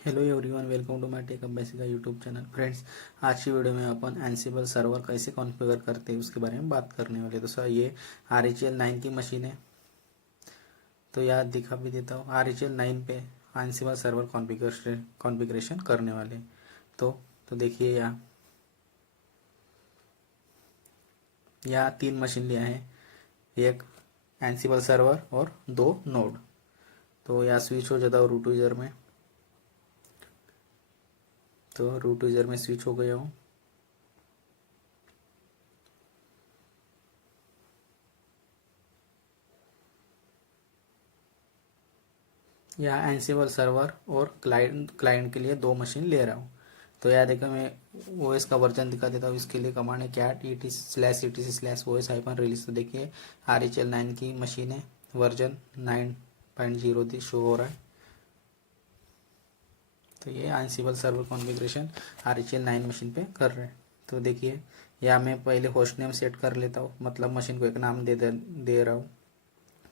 Hello everyone, welcome to my tech up basic YouTube channel. Friends, आज की video में अपन एनसिबल server कैसे configure करते हैं उसके बारे में बात करने वाले। तो सर, ये RHEL 9 की मशीन है। तो यार दिखा भी देता हूँ, RHEL 9 पे एनसिबल सर्वर कॉन्फ़िगरेशन करने वाले। तो देखिए, यहाँ 3 मशीन लिया है, एक एनसिबल सर्वर और 2 नोड। तो यहाँ स्विच हो जाता हूँ रूट यूज़र में। तो रूट यूज़र में स्विच हो गया हूँ। यहाँ एनसिबल सर्वर और क्लाइंट के लिए 2 मशीन ले रहा हूँ। तो यहाँ देखो, मैं ओएस का वर्जन दिखा देता हूँ। इसके लिए कमांड है कैट etc/etc/os-release। तो देखिए, RHEL 9 की मशीन है, वर्जन 9.0 शो हो रहा है। तो ये एनसिबल सर्वर कॉन्फ़िगरेशन RHEL 9 मशीन पे कर रहे हैं। तो देखिए, यहाँ मैं पहले होस्ट नेम सेट कर लेता हूँ, मतलब मशीन को एक नाम दे रहा हूँ।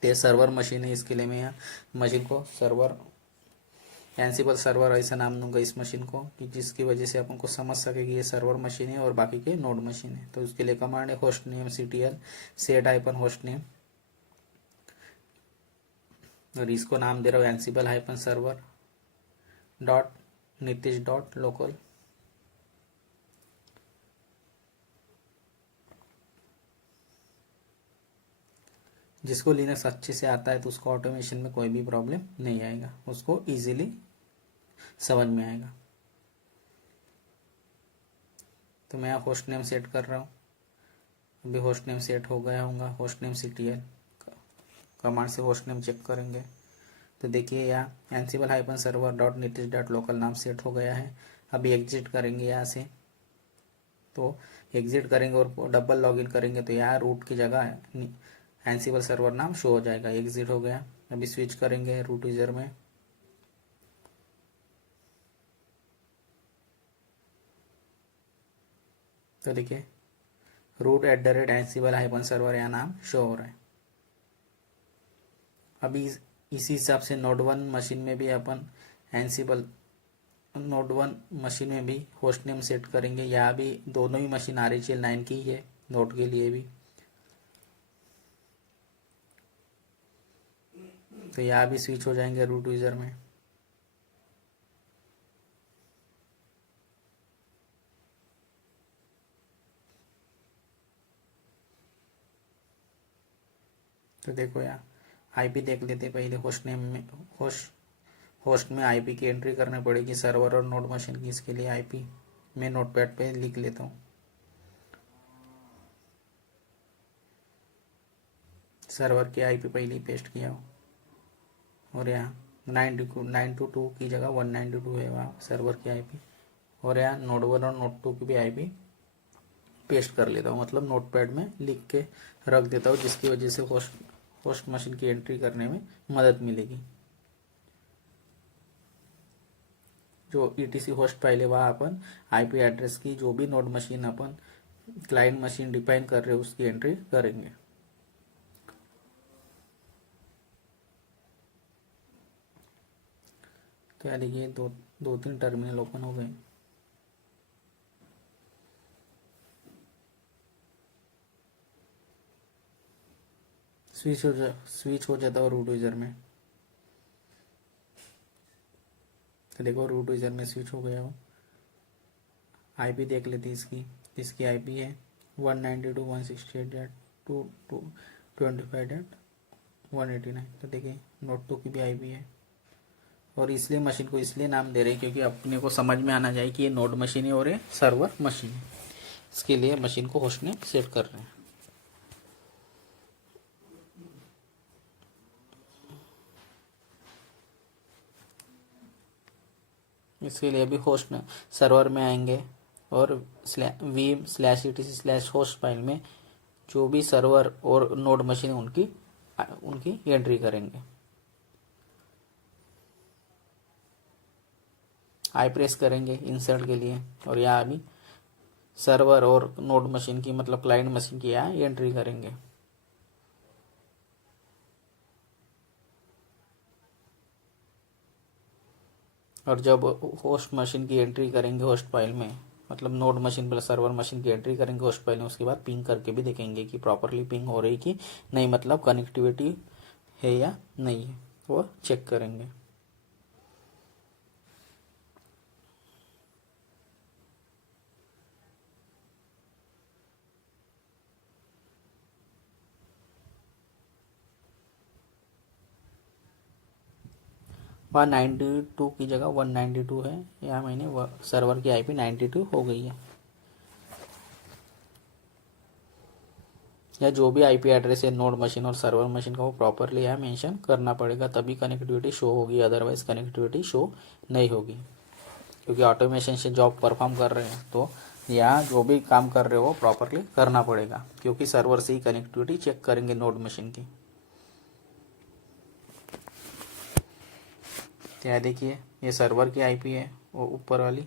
ये सर्वर मशीन है, इसके लिए मैं यहाँ मशीन को सर्वर एनसिबल सर्वर ऐसा नाम दूंगा इस मशीन को, कि जिसकी वजह से अपन को समझ सके कि ये सर्वर मशीन है और बाकी के नोड मशीन है। तो उसके लिए कमांड है host name CTL set-host name, और इसको नाम दे रहा हूँ एनसिबल-सर्वर डॉट नीतीश डॉट लोकल। जिसको लिनक्स अच्छे से आता है तो उसको ऑटोमेशन में कोई भी प्रॉब्लम नहीं आएगा, उसको इजीली समझ में आएगा। तो मैं यहाँ होस्ट नेम सेट कर रहा हूँ। अभी होस्ट नेम सेट हो गया होगा। होस्ट नेम CTL कमांड से होस्ट नेम चेक करेंगे। तो देखिए, यहाँ एनसिबल-सर्वर डॉट नीतीश डॉट लोकल नाम सेट हो गया है। अभी एग्जिट करेंगे यहाँ से। तो एग्जिट करेंगे और डबल लॉगिन करेंगे तो यहाँ रूट की जगह एनसिबल सर्वर नाम शो हो जाएगा। एग्जिट हो गया। अभी स्विच करेंगे रूट यूजर में। तो देखिए, root@एनसिबल-सर्वर यहाँ नाम शो हो रहा है। अभी इसी हिसाब से नोड 1 मशीन में भी अपन एनसिबल नोड 1 मशीन में भी होस्ट नेम सेट करेंगे। यहाँ भी दोनों ही मशीन RHEL 9 की ही है, नोड के लिए भी। तो यहाँ भी स्विच हो जाएंगे रूट यूजर में। तो देखो, यहाँ IP देख लेते पहले। होस्ट नेम में होस्ट में IP की एंट्री करनी पड़ेगी, सर्वर और नोड मशीन की। इसके लिए IP मैं नोटपैड पे लिख लेता हूँ। सर्वर की IP पहले ही पेस्ट किया हो, और यहाँ 922 की जगह 192 है वहाँ सर्वर की IP। और यहाँ नोड 1 और नोड 2 की भी IP पेस्ट कर लेता हूँ, मतलब नोटपैड में लिख के रख देता हूँ, जिसकी वजह से होस्ट मशीन की एंट्री करने में मदद मिलेगी। जो ETC होस्ट पहले, वहाँ अपन IP एड्रेस की जो भी नोड मशीन अपन क्लाइंट मशीन डिफाइन कर रहे हो उसकी एंट्री करेंगे। तो यार देखिए, दो तीन टर्मिनल ओपन हो गए। स्विच हो जाता है रूट यूजर में। तो देखो, रूट यूजर में स्विच हो गया हो। IP देख लेते इसकी IP है 192.168.225.189। तो देखिए, नोट 2 की भी IP है। और इसलिए मशीन को इसलिए नाम दे रहे हैं क्योंकि अपने को समझ में आना चाहिए कि ये नोड मशीन है और ये सर्वर मशीन है। इसके लिए मशीन को होस्ट नेम सेट कर रहे हैं। इसके लिए भी होस्ट सर्वर में आएंगे और vim/etc/host फाइल में जो भी सर्वर और नोड मशीन है उनकी एंट्री करेंगे। आई प्रेस करेंगे इंसर्ट के लिए, और यहाँ भी सर्वर और नोड मशीन की, मतलब क्लाइंट मशीन की यहाँ एंट्री करेंगे। और जब होस्ट मशीन की एंट्री करेंगे होस्ट फाइल में, मतलब node machine plus server machine की एंट्री करेंगे होस्ट फाइल में, उसके बाद पिंग करके भी देखेंगे कि प्रॉपरली पिंग हो रही कि नहीं, मतलब कनेक्टिविटी है या नहीं है, वो चेक करेंगे। वहाँ 92 की जगह 192 है, यहाँ मैंने सर्वर की IP 92 हो गई है। या जो भी IP एड्रेस है नोड मशीन और सर्वर मशीन का, वो प्रॉपरली यहाँ मेंशन करना पड़ेगा, तभी कनेक्टिविटी शो होगी, अदरवाइज कनेक्टिविटी शो नहीं होगी। क्योंकि ऑटोमेशन से जॉब परफॉर्म कर रहे हैं तो यहाँ जो भी काम कर रहे हो वो प्रॉपरली करना पड़ेगा, क्योंकि सर्वर से ही कनेक्टिविटी चेक करेंगे नोड मशीन की। तो यहाँ देखिए ये सर्वर की IP है वो ऊपर वाली,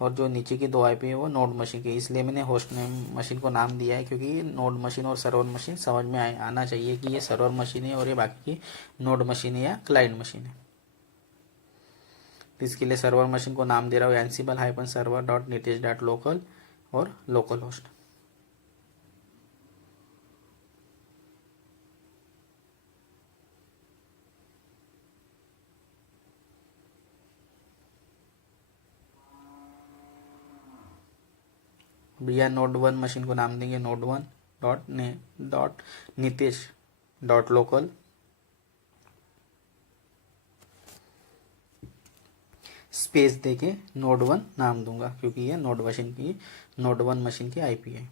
और जो नीचे की 2 IP है वो नोड मशीन की। इसलिए मैंने होस्ट मशीन को नाम दिया है, क्योंकि नोड मशीन और सर्वर मशीन समझ में आना चाहिए कि ये सर्वर मशीन है और ये बाकी की नोड मशीन है या क्लाइंट मशीन है। तो इसके लिए सर्वर मशीन को नाम दे रहा हूँ ansible-server.nitesh.local और लोकल होस्ट। भैया नोड 1 मशीन को नाम देंगे node1.nitesh.local स्पेस देके नोड 1 नाम दूंगा, क्योंकि ये नोड 1 मशीन की IP है।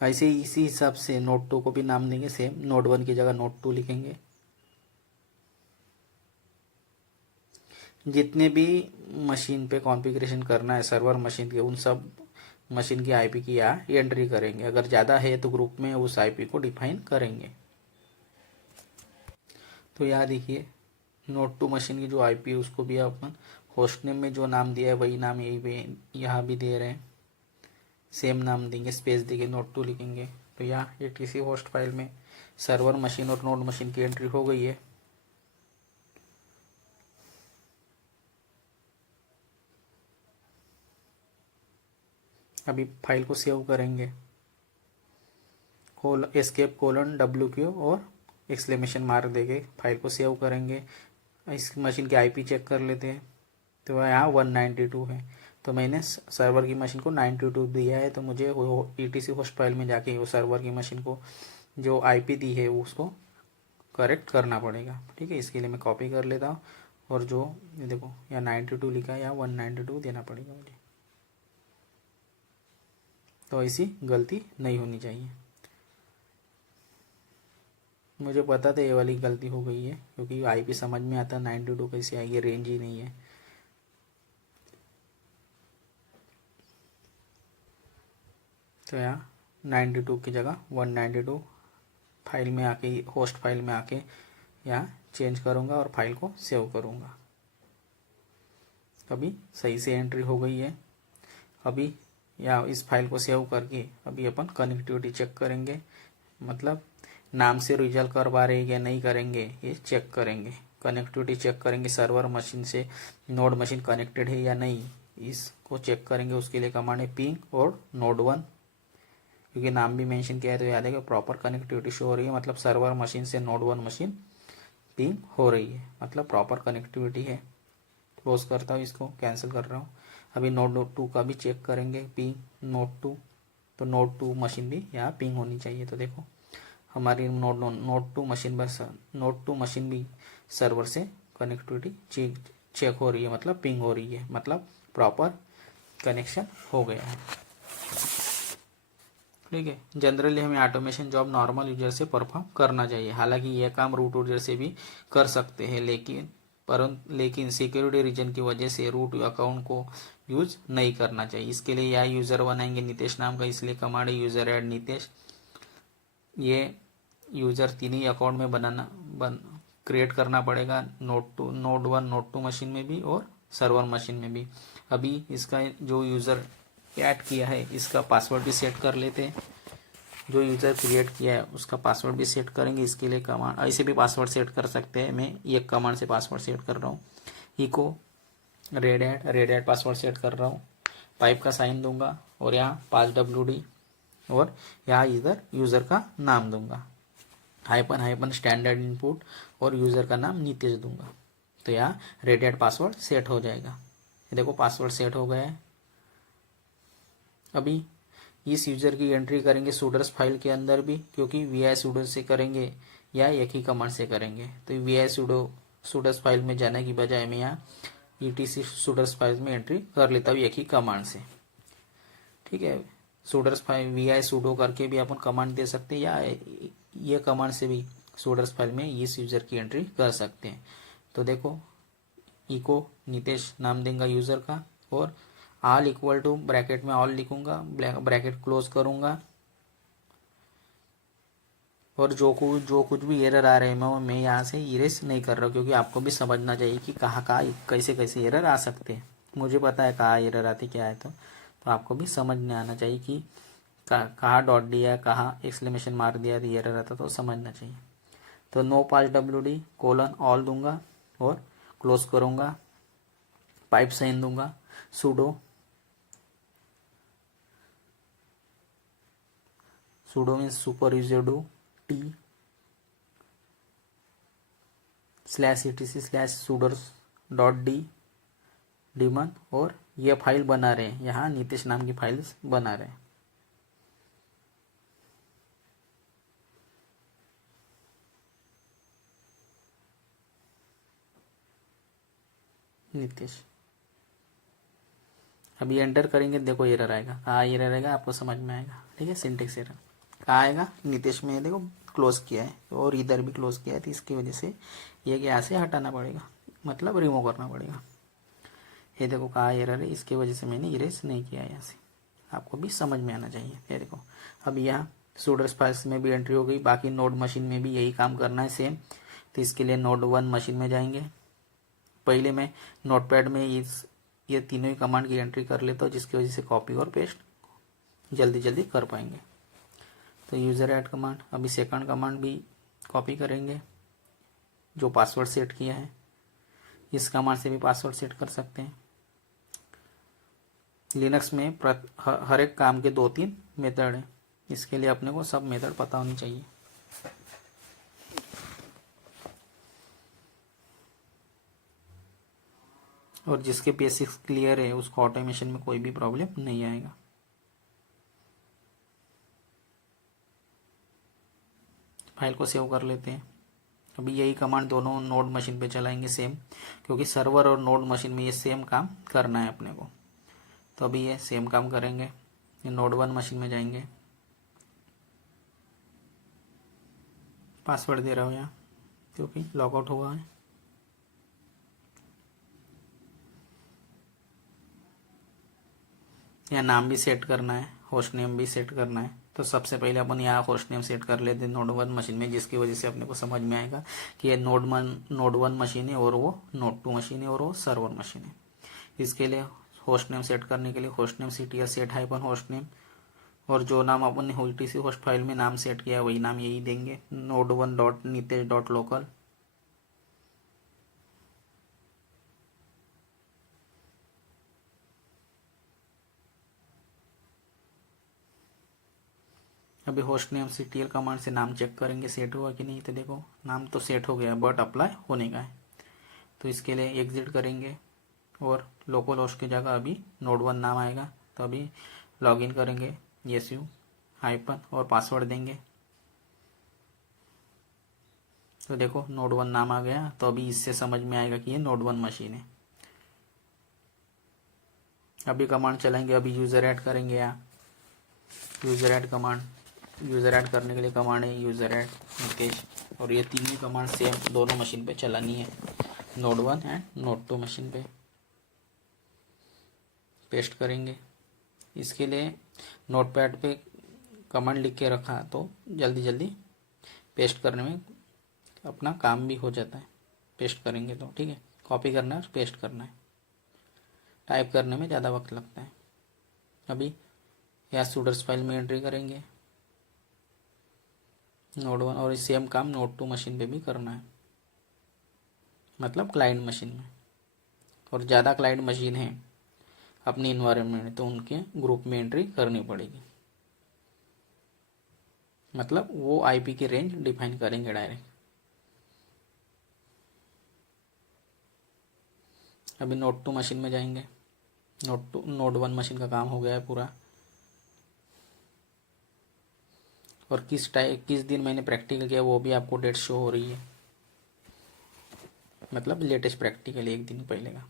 ऐसे इसी हिसाब से नोड 2 को भी नाम देंगे सेम, नोड 1 की जगह नोड 2 लिखेंगे। जितने भी मशीन पे कॉन्फ़िगरेशन करना है सर्वर मशीन के, उन सब मशीन की IP की यहाँ एंट्री करेंगे। अगर ज़्यादा है तो ग्रुप में उस IP को डिफाइन करेंगे। तो यहाँ देखिए नोड 2 मशीन की जो IP है उसको भी अपन होस्ट नेम में जो नाम दिया है वही नाम यहाँ भी दे रहे हैं, सेम नाम देंगे, स्पेस देंगे, नोड 2 लिखेंगे। तो यहाँ etc होस्ट फाइल में सर्वर मशीन और नोड मशीन की एंट्री हो गई है। अभी फाइल को सेव करेंगे, escape::WQ और एक्सक्लेमेशन मार्क देके फाइल को सेव करेंगे। इस मशीन की IP चेक कर लेते हैं। तो यहाँ 192 है, तो मैंने सर्वर की मशीन को 92 दिया है, तो मुझे वो etc होस्ट फाइल में जाके वो सर्वर की मशीन को जो IP दी है उसको करेक्ट करना पड़ेगा। ठीक है, इसके लिए मैं कॉपी कर लेता हूँ, और जो देखो यहाँ 92 लिखा है, यहाँ 192 देना पड़ेगा मुझे। तो ऐसी गलती नहीं होनी चाहिए। मुझे पता था ये वाली गलती हो गई है, क्योंकि IP समझ में आता 92 कैसे आएगी, रेंज ही नहीं है। तो यहाँ 92 की जगह 192 फाइल में आके, होस्ट फाइल में आके यहाँ चेंज करूँगा और फाइल को सेव करूँगा। अभी सही से एंट्री हो गई है। अभी या इस फाइल को सेव करके अभी अपन कनेक्टिविटी चेक करेंगे, मतलब नाम से रिजल्ट करवा रहे या नहीं करेंगे ये चेक करेंगे। कनेक्टिविटी चेक करेंगे, सर्वर मशीन से नोड मशीन कनेक्टेड है या नहीं, इसको चेक करेंगे। उसके लिए कमांड है पिंग और नोड 1, क्योंकि नाम भी मेंशन किया है तो याद है कि प्रॉपर कनेक्टिविटी शो हो रही है, मतलब सर्वर मशीन से नोड 1 मशीन पिंग हो रही है, मतलब प्रॉपर कनेक्टिविटी है। क्लोज करता हूँ, इसको कैंसिल कर रहा हूँ। अभी नोड 2 का भी चेक करेंगे, पिंग नोड 2, तो नोड 2 मशीन भी यहाँ पिंग होनी चाहिए। तो देखो हमारी नोड 2 मशीन भी सर्वर से कनेक्टिविटी चेक हो रही है, मतलब पिंग हो रही है, मतलब प्रॉपर कनेक्शन हो गया है। ठीक है, जनरली हमें ऑटोमेशन जॉब नॉर्मल यूजर से परफॉर्म करना चाहिए। हालांकि यह काम रूट यूजर से भी कर सकते हैं, लेकिन सिक्योरिटी रीजन की वजह से रूट अकाउंट को यूज नहीं करना चाहिए। इसके लिए यहाँ यूज़र बनाएंगे नितेश नाम का, इसलिए कमांड है यूज़र ऐड नितेश। ये यूज़र 3 ही अकाउंट में क्रिएट करना पड़ेगा, नोड 1 नोड 2 मशीन में भी और सर्वर मशीन में भी। अभी इसका जो यूज़र ऐड किया है इसका पासवर्ड भी सेट कर लेते हैं। जो यूज़र क्रिएट किया है उसका पासवर्ड भी सेट करेंगे। इसके लिए कमांड, ऐसे भी पासवर्ड सेट कर सकते हैं, मैं एक कमांड से पासवर्ड सेट कर रहा हूँ। Echo Red Hat password set कर रहा हूँ, पाइप का साइन दूंगा और यहाँ 5WD और यहाँ इधर यूज़र का नाम दूंगा, हाइपन स्टैंडर्ड इनपुट और यूज़र का नाम नीतीश दूंगा। तो यहाँ रेड हैट पासवर्ड सेट हो जाएगा। ये देखो पासवर्ड सेट हो गया है। अभी इस यूज़र की एंट्री करेंगे सूडर्स फाइल के अंदर भी, क्योंकि vi sudo से करेंगे या एक ही कमांड से करेंगे। तो vi सूडर्स फाइल में जाने की बजाय मैं यहाँ etc सूडर्स फाइल में एंट्री कर लेता हूँ एक ही कमांड से। ठीक है, सूडर्स फाइल vi sudo करके भी अपन कमांड दे सकते हैं या ये कमांड से भी सूडर्स फाइल में इस यूज़र की एंट्री कर सकते हैं। तो देखो इको नीतीश नाम देंगे यूज़र का और ऑल इक्वल टू ब्रैकेट में ऑल लिखूंगा, ब्रैकेट क्लोज करूंगा और जो कुछ भी एरर आ रहे हैं मैं यहाँ से इरेज नहीं कर रहा हूँ, क्योंकि आपको भी समझना चाहिए कि कहाँ कैसे कैसे एरर आ सकते हैं। मुझे पता है कहाँ एरर आती क्या है, तो आपको भी समझ में आना चाहिए कि कहाँ डॉट दिया, कहाँ एक्सक्लेमेशन मार दिया तो एरर आता, तो समझना चाहिए। तो नो 5WD कोलन ऑल दूंगा और क्लोज करूंगा, पाइप साइन दूंगा, sudo means super user do t /etc/suders.d demon और ये फाइल बना रहे हैं, यहाँ नीतीश नाम की फाइल बना रहे हैं। नीतीश अभी एंटर करेंगे, देखो एरर आएगा, कहाँ एरर आएगा आपको समझ में आएगा। ठीक है, सिंटेक्स एरर कहाँ आएगा, नीतीश में देखो क्लोज किया है और इधर भी क्लोज किया है, तो इसकी वजह से ये यहाँ से हटाना पड़ेगा, मतलब रिमूव करना पड़ेगा। ये देखो कहाँ एरर है, इसकी वजह से मैंने इरेज नहीं किया यहाँ से, आपको भी समझ में आना चाहिए। ये देखो अब यहाँ सूडर्स फाइल्स में भी एंट्री हो गई, बाकी नोड मशीन में भी यही काम करना है सेम। तो इसके लिए नोड 1 मशीन में जाएंगे, पहले मैं नोटपैड में ये तीनों ही कमांड की एंट्री कर लेता हूँ, जिसकी वजह से कॉपी और पेस्ट जल्दी जल्दी कर पाएंगे। तो यूज़र ऐड कमांड, अभी सेकंड कमांड भी कॉपी करेंगे जो पासवर्ड सेट किया है, इस कमांड से भी पासवर्ड सेट कर सकते हैं। लिनक्स में हर एक काम के 2-3 मेथड हैं, इसके लिए अपने को सब मेथड पता होनी चाहिए। और जिसके बेसिक्स क्लियर है उसको ऑटोमेशन में कोई भी प्रॉब्लम नहीं आएगा। फाइल को सेव कर लेते हैं। अभी यही कमांड दोनों नोड मशीन पे चलाएंगे सेम, क्योंकि सर्वर और नोड मशीन में ये सेम काम करना है अपने को। तो अभी ये सेम काम करेंगे, ये नोड 1 मशीन में जाएंगे, पासवर्ड दे रहा हूँ यहाँ क्योंकि लॉगआउट हुआ है। यहाँ नाम भी सेट करना है, होस्ट नेम भी सेट करना है। तो सबसे पहले अपन यहाँ होस्ट नेम सेट कर लेते हैं नोड 1 मशीन में, जिसकी वजह से अपने को समझ में आएगा कि ये नोड 1 मशीन है और वो नोड 2 मशीन है और वो सर्वर मशीन है। इसके लिए होस्ट नेम सेट करने के लिए host name ctl set hyphen host name, और जो नाम अपन ने etc होस्ट फाइल में नाम सेट किया है वही नाम यही देंगे, node1.nitesh.local। अभी होस्ट नेम ctl कमांड से नाम चेक करेंगे सेट हुआ कि नहीं। तो देखो नाम तो सेट हो गया बट अप्लाई होने का है, तो इसके लिए एग्जिट करेंगे और लोकल होस्ट की जगह अभी नोड 1 नाम आएगा। तो अभी लॉगिन करेंगे su हाइपन और पासवर्ड देंगे। तो देखो नोड 1 नाम आ गया, तो अभी इससे समझ में आएगा कि ये नोड 1 मशीन है। अभी कमांड चलाएंगे, अभी यूज़र ऐड करेंगे यहाँ user add command. User add करने के लिए कमांड है यूज़र ऐड नीतीश, और ये तीनों कमांड सेम दोनों मशीन पे चलानी है, नोड 1 एंड नोड 2 मशीन पे। पेस्ट करेंगे, इसके लिए नोटपैड पे कमांड लिख के रखा तो जल्दी जल्दी पेस्ट करने में अपना काम भी हो जाता है। पेस्ट करेंगे तो ठीक है, कॉपी करना है और पेस्ट करना है, टाइप करने में ज़्यादा वक्त लगता है। अभी यहाँ सूडर्स फाइल में एंट्री करेंगे नोड 1, और सेम काम नोड 2 मशीन पे भी करना है, मतलब क्लाइंट मशीन में। और ज़्यादा क्लाइंट मशीन है अपनी इन्वायरमेंट में, तो उनके ग्रुप में एंट्री करनी पड़ेगी। मतलब वो आईपी की रेंज डिफाइन करेंगे डायरेक्ट। अभी नोड 2 मशीन में जाएंगे। नोड 1 मशीन का काम हो गया है पूरा। और किस दिन मैंने प्रैक्टिकल किया वो भी आपको डेट शो हो रही है, मतलब लेटेस्ट प्रैक्टिकल 1 दिन पहले का।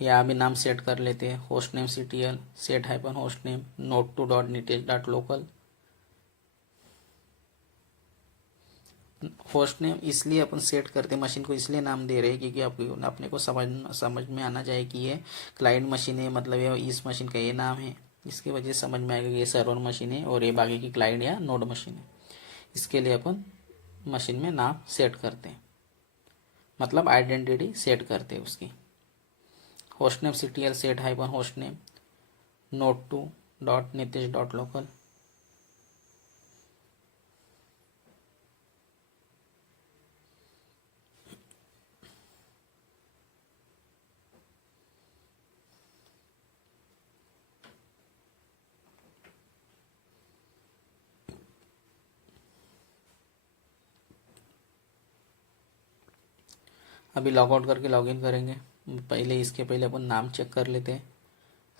यहाँ भी नाम सेट कर लेते हैं, host name CTL set hyphen host name node2.nitesh.local। Host name इसलिए अपन सेट करते मशीन को, इसलिए नाम दे रहे हैं क्योंकि आपको अपने को समझ में आना चाहिए कि ये क्लाइंट मशीन है, मतलब ये इस मशीन का ये नाम है। इसकी वजह से समझ में आएगा कि ये सर्वर मशीन है और ये बाकी की क्लाइंट या नोड मशीन है। इसके लिए अपन मशीन में नाम सेट करते हैं, मतलब आइडेंटिटी सेट करते हैं उसकी। Host name CTL set hyphen host name node2.nitesh.local। अभी लॉग आउट करके लॉगिन करेंगे। इसके पहले अपन नाम चेक कर लेते हैं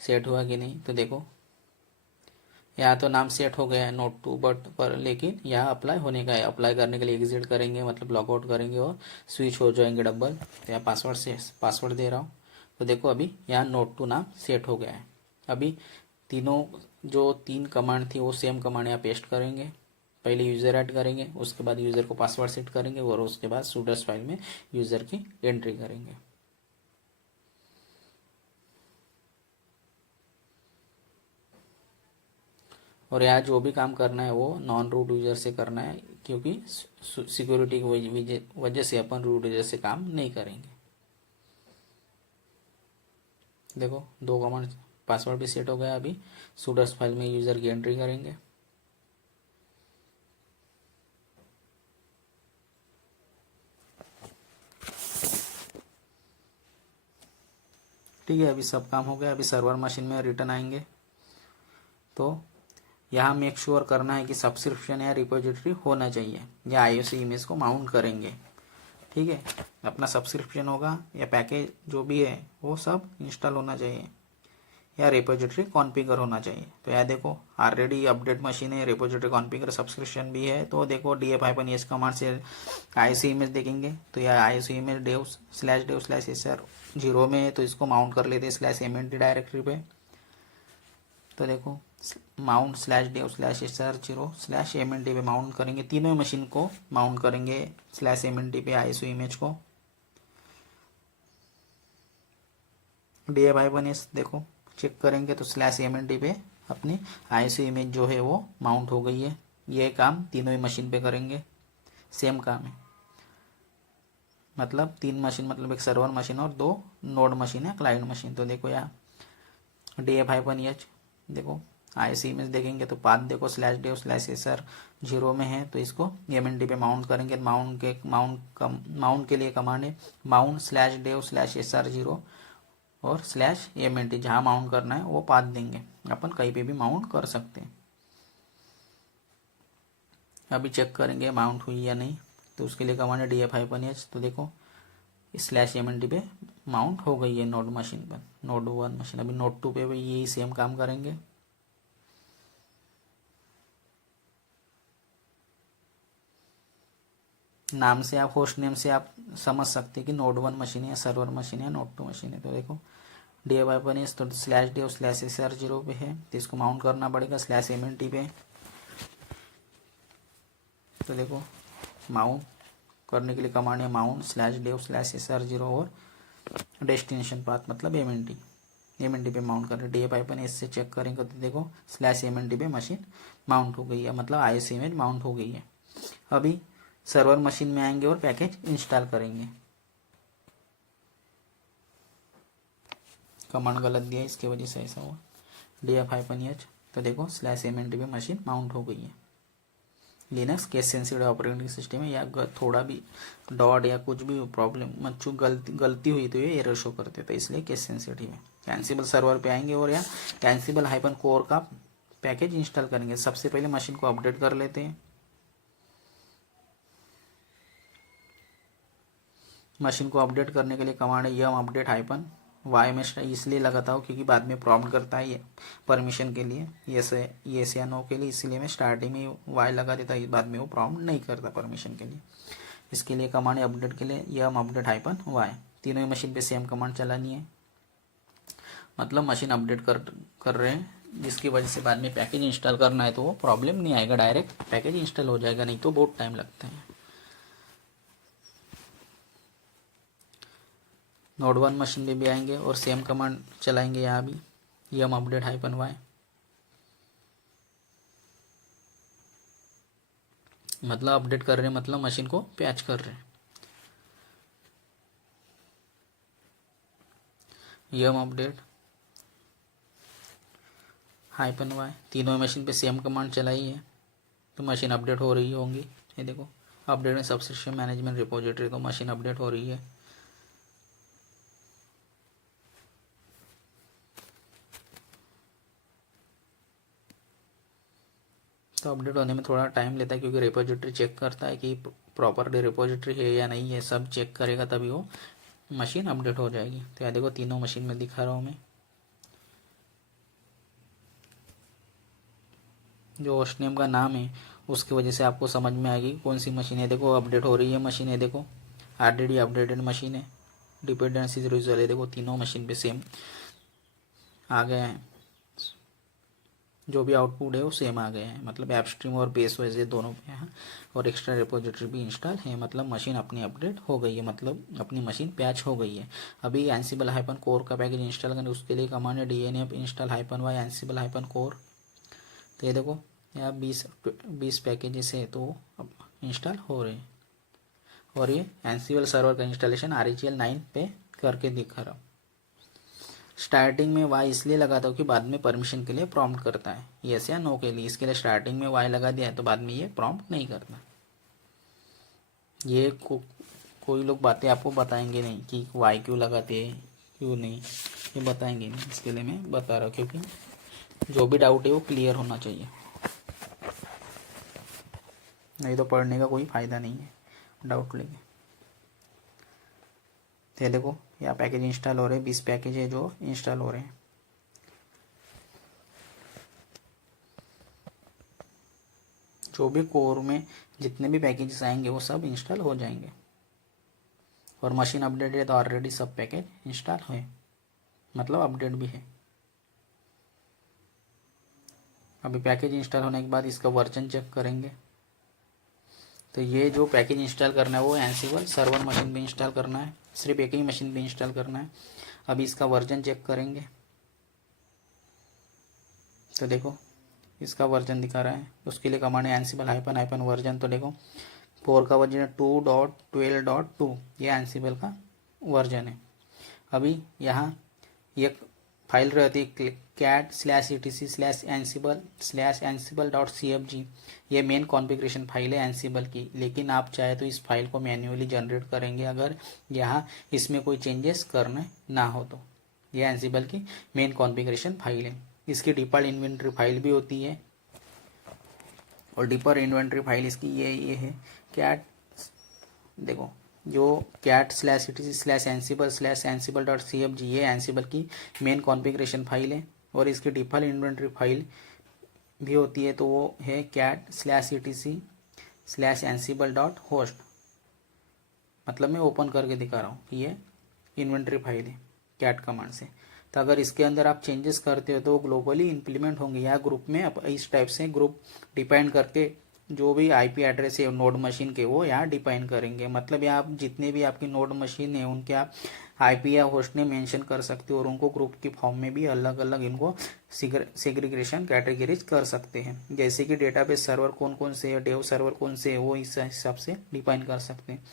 सेट हुआ कि नहीं। तो देखो यहाँ तो नाम सेट हो गया है node2, बट पर लेकिन यहाँ अप्लाई होने का है। अप्लाई करने के लिए एग्जिट करेंगे, मतलब लॉग आउट करेंगे और स्विच हो जाएंगे डबल। तो यहाँ पासवर्ड दे रहा हूँ। तो देखो अभी यहाँ node2 नाम सेट हो गया है। अभी तीनों जो 3 कमांड थी वो सेम कमांड यहाँ पेस्ट करेंगे। पहले यूज़र ऐड करेंगे, उसके बाद यूज़र को पासवर्ड सेट करेंगे और उसके बाद सूडोस फाइल में यूज़र की एंट्री करेंगे। और यहाँ जो भी काम करना है वो नॉन रूट यूज़र से करना है, क्योंकि सिक्योरिटी की वजह से अपन रूट यूज़र से काम नहीं करेंगे। देखो 2 कमांड पासवर्ड भी सेट हो गया। अभी सूडोस फाइल में यूज़र की एंट्री करेंगे। ठीक है, अभी सब काम हो गया। अभी सर्वर मशीन में रिटर्न आएंगे। तो यहाँ मेक श्योर करना है कि सब्सक्रिप्शन या रिपोजिटरी होना चाहिए, या IOC इमेज को माउंट करेंगे। ठीक है, अपना सब्सक्रिप्शन होगा या पैकेज जो भी है वो सब इंस्टॉल होना चाहिए, या रिपोजिटरी कॉन्फ़िगर होना चाहिए। तो यहाँ देखो ऑलरेडी अपडेट मशीन है, रिपोजिटरी कॉन्फ़िगर सब्सक्रिप्शन भी है। तो देखो df-s कमांड से IOC इमेज देखेंगे। तो यह IOC इमेज dev/sr 0 में है, तो इसको माउंट कर लेते हैं /mnt डायरेक्टरी पे। तो देखो माउंट /dev/sr 0/mnt पे माउंट करेंगे। तीनों मशीन को माउंट करेंगे /mnt पे ISO इमेज को। df-s देखो चेक करेंगे तो /mnt पे अपनी ISO इमेज जो है वो माउंट हो गई है। ये काम तीनों ही मशीन पे करेंगे, सेम काम है। मतलब 3 मशीन, मतलब एक सर्वर मशीन और 2 नोड मशीन है, क्लाइंट मशीन। तो देखो यहाँ df-h देखो ISO इमेज देखेंगे तो पाथ देखो /dev/sr 0 में है, तो इसको mnt पे माउंट करेंगे। माउंट के लिए कमांड है माउंट /dev/sr 0 और /mnt। जहाँ माउंट करना है वो पाथ देंगे, अपन कहीं पे भी माउंट कर सकते हैं। अभी चेक करेंगे माउंट हुई या नहीं। तो उसके लिए कमांड है df-h। तो देखो /mnt पे माउंट हो गई है नोड मशीन पर, नोड 1 मशीन। अभी नोड 2 पे भी यही सेम काम करेंगे। नाम से आप, होस्ट नेम से आप समझ सकते हैं कि नोड 1 मशीन है, सर्वर मशीन है, नोड 2 मशीन है। तो देखो df-s तो /dev/sr 0 पे है, तो इसको माउंट करना पड़ेगा /mnt पे। तो देखो माउंट करने के लिए कमांड है माउंट /dev/sr 0 और डेस्टिनेशन पाथ मतलब mnt पे माउंट करें। df-s से चेक करेंगे तो देखो /mnt पे मशीन माउंट हो गई है, मतलब ISO इमेज माउंट हो गई है। अभी सर्वर मशीन में आएंगे और पैकेज इंस्टॉल करेंगे। कमांड गलत दिया, इसके वजह से ऐसा हुआ। df-h तो देखो /mnt पे मशीन माउंट हो गई है। Linux case sensitive operating system है, या थोड़ा भी डॉट या कुछ भी प्रॉब्लम मतलब गलती हुई तो ये एरर शो कर देता है, इसलिए केस सेंसिटिव है। एंसिबल सर्वर पे आएंगे और या एंसिबल हाइपन कोर का पैकेज इंस्टॉल करेंगे। सबसे पहले मशीन को अपडेट कर लेते हैं। मशीन को अपडेट करने के लिए कमांड है यम अपडेट हाइपन वाई में इसलिए लगाता हूँ क्योंकि बाद में प्रॉम्प्ट करता है ये परमिशन के लिए, येस या नो के लिए, इसलिए मैं स्टार्टिंग में वाई लगा देता है, बाद में वो प्रॉम्प्ट नहीं करता परमिशन के लिए। इसके लिए कमांड है अपडेट के लिए यम अपडेट हाइपन वाई। तीनों ही मशीन पे सेम कमांड चलानी है, मतलब मशीन अपडेट कर रहे हैं, जिसकी वजह से बाद में पैकेज इंस्टॉल करना है तो वो प्रॉब्लम नहीं आएगा, डायरेक्ट पैकेज इंस्टॉल हो जाएगा, नहीं तो बहुत टाइम लगता है। नोड 1 मशीन पे भी आएंगे और सेम कमांड चलाएंगे यहाँ भी यम अपडेट हाइपन वाई, मतलब अपडेट कर रहे हैं, मतलब मशीन को पैच कर रहे हैं। यम अपडेट हाइपन वाई, तीनों मशीन पे सेम कमांड चलाई है तो मशीन अपडेट हो रही होंगी। ये देखो अपडेट में सबसिस्टम मैनेजमेंट रिपोजिटरी, तो मशीन अपडेट हो रही है। तो अपडेट होने में थोड़ा टाइम लेता है क्योंकि रिपोजिटरी चेक करता है कि प्रॉपरली रिपोजिटरी है या नहीं है, सब चेक करेगा तभी वो मशीन अपडेट हो जाएगी। तो यहाँ देखो तीनों मशीन में दिखा रहा हूँ मैं, जो होस्ट नेम का नाम है उसकी वजह से आपको समझ में आएगी कौन सी मशीन है। देखो अपडेट हो रही है मशीन है, देखो ऑलरेडी अपडेटेड मशीन है, डिपेंडेंसीज रिजॉल्व है, देखो तीनों मशीन पे सेम आ गए हैं, जो भी आउटपुट है वो सेम आ गए हैं, मतलब एपस्ट्रीम और बेस वैसे दोनों पे हैं, और एक्स्ट्रा रिपोजिटरी भी इंस्टॉल है, मतलब मशीन अपनी अपडेट हो गई है, मतलब अपनी मशीन पैच हो गई है। अभी एंसिबल हाइपन कोर का पैकेज इंस्टॉल करने उसके लिए कमांड है DNF install hyphen y Ansible hyphen core. तो ये देखो यहाँ 20 पैकेजेस है तो अब इंस्टॉल हो रहे हैं, और ये एंसिबल सर्वर का इंस्टॉलेशन RHEL 9 पे करके दिखा रहा हूँ। स्टार्टिंग में वाई इसलिए लगाता हूँ कि बाद में परमिशन के लिए प्रॉम्प्ट करता है, यस या नो के लिए, इसके लिए स्टार्टिंग में वाई लगा दिया है तो बाद में ये प्रॉम्प्ट नहीं करता। ये कोई लोग बातें आपको बताएंगे नहीं कि वाई क्यों लगाते हैं क्यों नहीं, ये बताएंगे नहीं, इसके लिए मैं बता रहा हूँ क्योंकि जो भी डाउट है वो क्लियर होना चाहिए, नहीं तो पढ़ने का कोई फ़ायदा नहीं है डाउट लेके। तो ये देखो यहाँ पैकेज इंस्टॉल हो रहे हैं, 20 पैकेज है जो इंस्टॉल हो रहे हैं। जो भी कोर में जितने भी पैकेजेस आएंगे वो सब इंस्टॉल हो जाएंगे, और मशीन अपडेट है तो ऑलरेडी सब पैकेज इंस्टॉल है, मतलब अपडेट भी है। अभी पैकेज इंस्टॉल होने के बाद इसका वर्जन चेक करेंगे। तो ये जो पैकेज इंस्टॉल करना है वो एंसिबल सर्वर मशीन पे इंस्टॉल करना है, सिर्फ एक ही मशीन पे इंस्टॉल करना है। अभी इसका वर्जन चेक करेंगे, तो देखो इसका वर्जन दिखा रहा है, उसके लिए कमांड है एंसिबल हाइपन हाइपन वर्जन। तो देखो 4 का वर्जन है 2.12.2, ये एंसिबल का वर्जन है। अभी यहाँ एक फाइल रहती है cat/etc/ansible/ansible.cfg, ये मेन कॉन्फ़िगरेशन फाइल है एंसिबल की, लेकिन आप चाहे तो इस फाइल को मैन्युअली जनरेट करेंगे अगर यहाँ इसमें कोई चेंजेस करने ना हो तो। ये एंसिबल की मेन कॉन्फ़िगरेशन फाइल है, इसकी डिफ़ॉल्ट इन्वेंट्री फाइल भी होती है, और डिफ़ॉल्ट इन्वेंट्री फाइल इसकी ये है कैट, देखो जो cat/etc/ansible/ansible.cfg, ये एंसिबल की मेन कॉन्फ़िगरेशन फाइल है, और इसकी डिफ़ॉल्ट इन्वेंट्री फाइल भी होती है तो वो है cat/etc/ansible.host, मतलब मैं ओपन करके दिखा रहा हूँ, ये इन्वेंट्री फाइल है कैट कमांड से। तो अगर इसके अंदर आप चेंजेस करते हो तो ग्लोबली इंप्लीमेंट होंगे, या ग्रुप में आप इस टाइप से ग्रुप डिफाइन करके जो भी IP एड्रेस है नोड मशीन के वो यहाँ डिफाइन करेंगे, मतलब यहाँ आप जितने भी आपकी नोड मशीन है उनके आप IP या होस्ट नेम मेंशन कर सकते हो, और उनको ग्रुप की फॉर्म में भी अलग अलग इनको सेग्रीगेशन कैटेगरीज कर सकते हैं, जैसे कि डेटाबेस सर्वर कौन कौन से है, डेव सर्वर कौन से है, वो इस हिसाब से डिफाइन कर सकते हैं।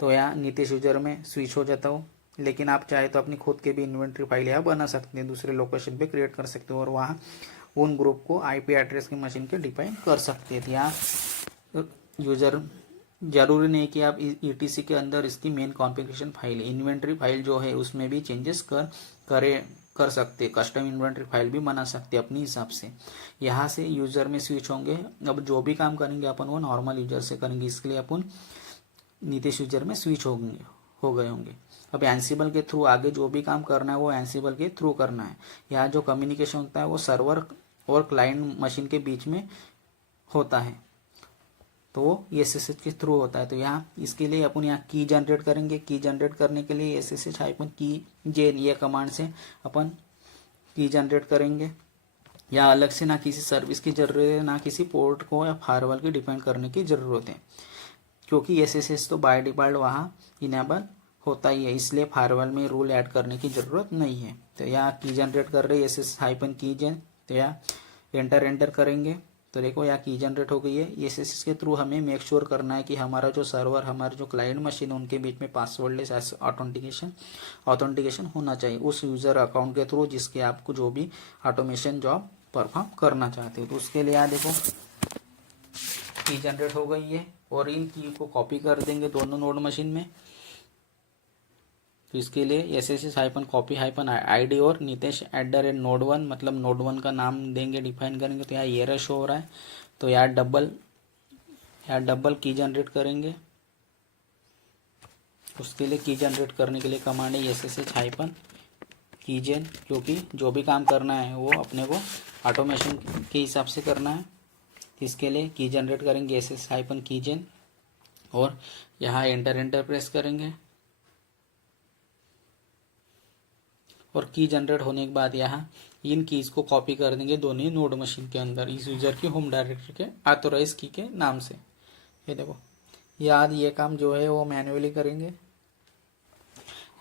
तो यहाँ नीतीश यूजर में स्विच हो जाता हूँ, लेकिन आप चाहे तो अपनी खुद के भी इन्वेंट्री फाइल यहाँ बना सकते हैं, दूसरे लोकेशन पे क्रिएट कर सकते हो, और वहाँ उन ग्रुप को IP एड्रेस की मशीन के डिफाइन कर सकते थे। यहाँ यूज़र जरूरी नहीं कि आप ETC के अंदर इसकी main configuration file inventory file जो है उसमें भी चेंजेस कर सकते, कस्टम इन्वेंट्री फाइल भी बना सकते अपने हिसाब से। यहाँ से यूज़र में स्विच होंगे। अब जो भी काम करेंगे अपन वो नॉर्मल यूज़र से करेंगे, इसके लिए अपन नीतीश यूज़र में स्विच हो गए होंगे। अब एंसिबल के थ्रू आगे जो भी काम करना है वो एंसिबल के थ्रू करना है। यहाँ जो कम्युनिकेशन होता है वो सर्वर और क्लाइंट मशीन के बीच में होता है, तो वो SSH के थ्रू होता है। तो यहाँ इसके लिए अपन यहाँ की जनरेट करेंगे। की जनरेट करने के लिए SSH-key ये कमांड से अपन की जनरेट करेंगे। या अलग से ना किसी सर्विस की जरूरत है, ना किसी पोर्ट को या फायरवॉल की डिपेंड करने की ज़रूरत है, क्योंकि SSH तो बाय डिफ़ॉल्ट वहाँ इनेबल होता ही है, इसलिए फायरवॉल में रूल ऐड करने की ज़रूरत नहीं है। तो यहाँ की जनरेट कर रहे SSH-key। तो यहाँ एंटर करेंगे तो देखो यहाँ की जनरेट हो गई है। SSH के थ्रू हमें मेक श्योर करना है कि हमारा जो सर्वर, हमारे जो क्लाइंट मशीन है उनके बीच में पासवर्डलेस ऑथेंटिकेशन होना चाहिए उस यूज़र अकाउंट के थ्रू जिसके आपको जो भी ऑटोमेशन जॉब परफॉर्म करना चाहते हो। तो उसके लिए यहाँ देखो की जनरेट हो गई है और इन की को कॉपी कर देंगे दोनों नोड मशीन में। तो इसके लिए SSH-copy-id और nitesh@node1 मतलब node1 का नाम देंगे, डिफाइन करेंगे। तो यहाँ एरर शो हो रहा है, तो यहाँ डबल की जनरेट करेंगे। उसके लिए की जनरेट करने के लिए कमांड है SSH-keygen, क्योंकि जो भी काम करना है वो अपने को ऑटोमेशन के हिसाब से करना है। इसके लिए की जनरेट करेंगे SSH-keygen और यहाँ एंटर प्रेस करेंगे। और की जनरेट होने के बाद यहाँ इन कीज़ को कॉपी कर देंगे दोनों नोड मशीन के अंदर इस यूज़र की होम डायरेक्टरी के ऑथोराइज की के नाम से। ये देखो ये काम जो है वो मैन्युअली करेंगे,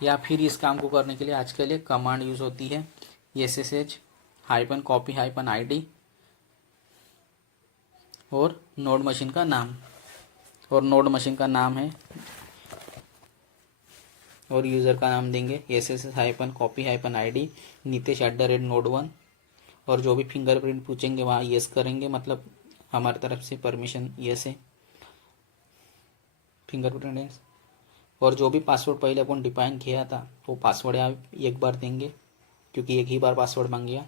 या फिर इस काम को करने के लिए आजकल एक कमांड यूज़ होती है SSH-copy-id और नोड मशीन का नाम, और नोड मशीन का नाम है और यूज़र का नाम देंगे SSH-copy-id nitesh@node1। और जो भी फिंगरप्रिंट पूछेंगे वहाँ येस करेंगे, मतलब हमारी तरफ से परमिशन येस है फिंगरप्रिंट। और जो भी पासवर्ड पहले अपन डिफाइन किया था वो पासवर्ड आप एक बार देंगे, क्योंकि एक ही बार पासवर्ड मांग गया।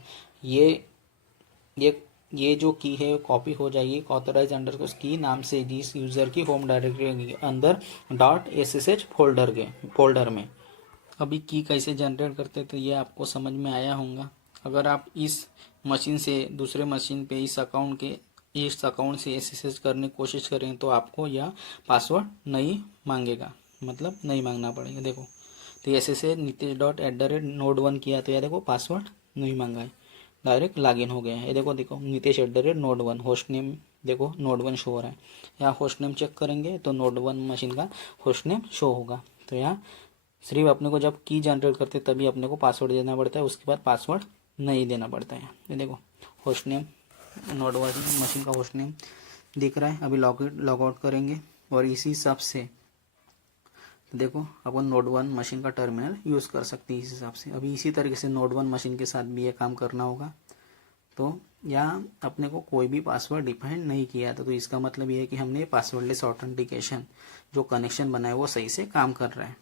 ये जो की है कॉपी हो जाएगी ऑथराइज अंडरस्कोर की नाम से जिस यूज़र की होम डायरेक्टरी के अंदर .ssh फोल्डर में। अभी की कैसे जनरेट करते तो ये आपको समझ में आया होगा। अगर आप इस मशीन से दूसरे मशीन पे इस अकाउंट से SSH करने की कोशिश करें तो आपको यह पासवर्ड नहीं मांगेगा, मतलब नहीं मांगना पड़ेगा। देखो तो SSH nitesh.@node1 किया तो यह देखो पासवर्ड नहीं मांगा है, डायरेक्ट लॉगिन हो गया है। ये देखो nitesh@node1 होस्ट नेम देखो node1 शो हो रहा है। यहाँ होस्ट नेम चेक करेंगे तो node1 मशीन का होस्ट नेम शो होगा। तो यहाँ सिर्फ अपने को जब की जनरेट करते तभी अपने को पासवर्ड देना पड़ता है, उसके बाद पासवर्ड नहीं देना पड़ता है। ये देखो होस्ट नेम node1 मशीन का होस्ट नेम दिख रहा है। अभी लॉग आउट करेंगे और इसी हिसाब से देखो अपन node1 मशीन का टर्मिनल यूज़ कर सकते हैं इस हिसाब से। अभी इसी तरीके से node1 मशीन के साथ भी ये काम करना होगा। तो यहाँ अपने को कोई भी पासवर्ड डिफाइन नहीं किया था, तो इसका मतलब ये है कि हमने पासवर्डलेस ऑथेंटिकेशन जो कनेक्शन बनाया वो सही से काम कर रहा है।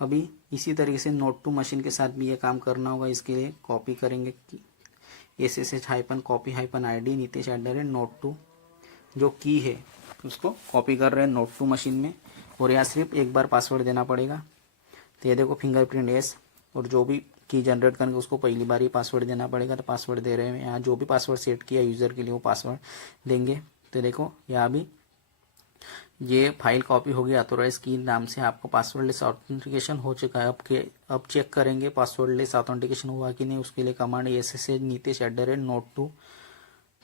अभी इसी तरीके से node2 मशीन के साथ भी ये काम करना होगा। इसके लिए कॉपी करेंगे SSH-copy-id nitesh@node2 जो की है उसको कॉपी कर रहे हैं node2 मशीन में, और यहाँ सिर्फ एक बार पासवर्ड देना पड़ेगा। तो ये देखो फिंगरप्रिंट येस, और जो भी की जनरेट करेंगे उसको पहली बार ही पासवर्ड देना पड़ेगा। तो पासवर्ड दे रहे हैं, यहाँ जो भी पासवर्ड सेट किया यूज़र के लिए वो पासवर्ड देंगे। तो देखो यहाँ भी ये फाइल कॉपी होगी ऑथोराइज की नाम से, आपको पासवर्डलेस ऑथेंटिकेशन हो चुका है। अब चेक करेंगे पासवर्डलेस ऑथेंटिकेशन हुआ कि नहीं। उसके लिए कमांड SSH nitesh@node2।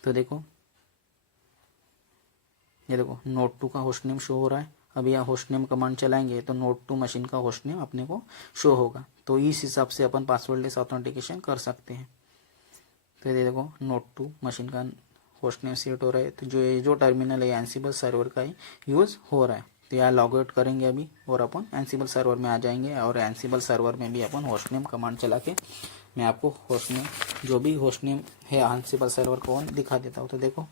तो देखो ये देखो node2 का होस्ट नेम शो हो रहा है। अभी यहाँ होस्ट नेम कमांड चलाएंगे तो node2 मशीन का होस्ट नेम अपने को शो होगा। तो इस हिसाब से अपन पासवर्डलेस ऑथेंटिकेशन कर सकते हैं। तो ये देखो node2 मशीन का होस्ट नेम सेट हो रहा है। तो जो टर्मिनल है एंसिबल सर्वर का ही यूज़ हो रहा है। तो यहाँ लॉग आउट करेंगे अभी और अपन एंसिबल सर्वर में आ जाएंगे, और एंसिबल सर्वर में भी अपन होस्ट नेम कमांड चला के मैं आपको होस्ट नेम जो भी होस्ट नेम है एंसिबल सर्वर को दिखा देता हूँ। तो देखो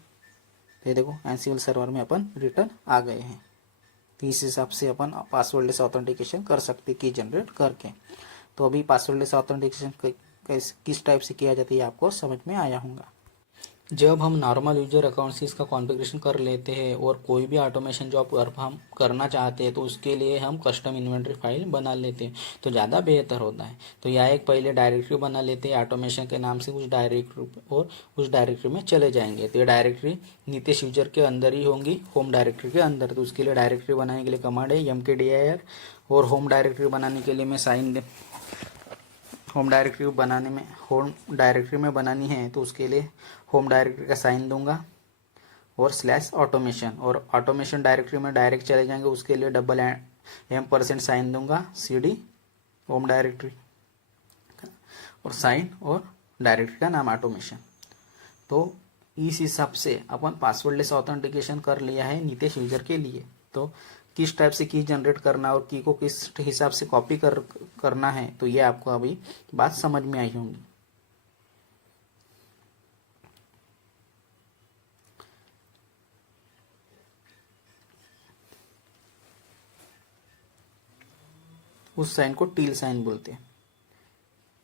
ये देखो एनसीबल सर्वर में अपन रिटर्न आ गए हैं। तो इस हिसाब से अपन पासवर्डलेस ऑथेंटिकेशन कर सकते की जनरेट करके। तो अभी पासवर्डलेस ऑथेंटिकेशन किस टाइप से किया जाता है आपको समझ में आया होगा। जब हम नॉर्मल यूजर अकाउंट से इसका कॉन्फ़िगरेशन कर लेते हैं और कोई भी ऑटोमेशन जॉब हम करना चाहते हैं तो उसके लिए हम कस्टम इन्वेंटरी फाइल बना लेते हैं तो ज़्यादा बेहतर होता है। तो यह एक पहले डायरेक्टरी बना लेते हैं ऑटोमेशन के नाम से उस डायरेक्टरी, और उस डायरेक्टरी में चले जाएंगे। तो ये डायरेक्टरी नीतीश यूजर के अंदर ही होंगी, होम डायरेक्टरी के अंदर। तो उसके लिए डायरेक्टरी बनाने के लिए कमांड है mkdir, और होम डायरेक्टरी बनाने के लिए मैं होम डायरेक्टरी में बनानी है तो उसके लिए होम डायरेक्टरी का साइन दूंगा और /ऑटोमेशन, और ऑटोमेशन डायरेक्टरी में डायरेक्ट चले जाएंगे उसके लिए $M% साइन दूंगा cd होम डायरेक्टरी और साइन और डायरेक्टरी का नाम ऑटोमेशन। तो इस हिसाब से अपन पासवर्डलेस ऑथेंटिकेशन कर लिया है नीतीश यूजर के लिए। तो किस टाइप से की जनरेट करना और की को किस हिसाब से कॉपी करना है तो ये आपको अभी बात समझ में आई होंगी। उस साइन को टील साइन बोलते हैं,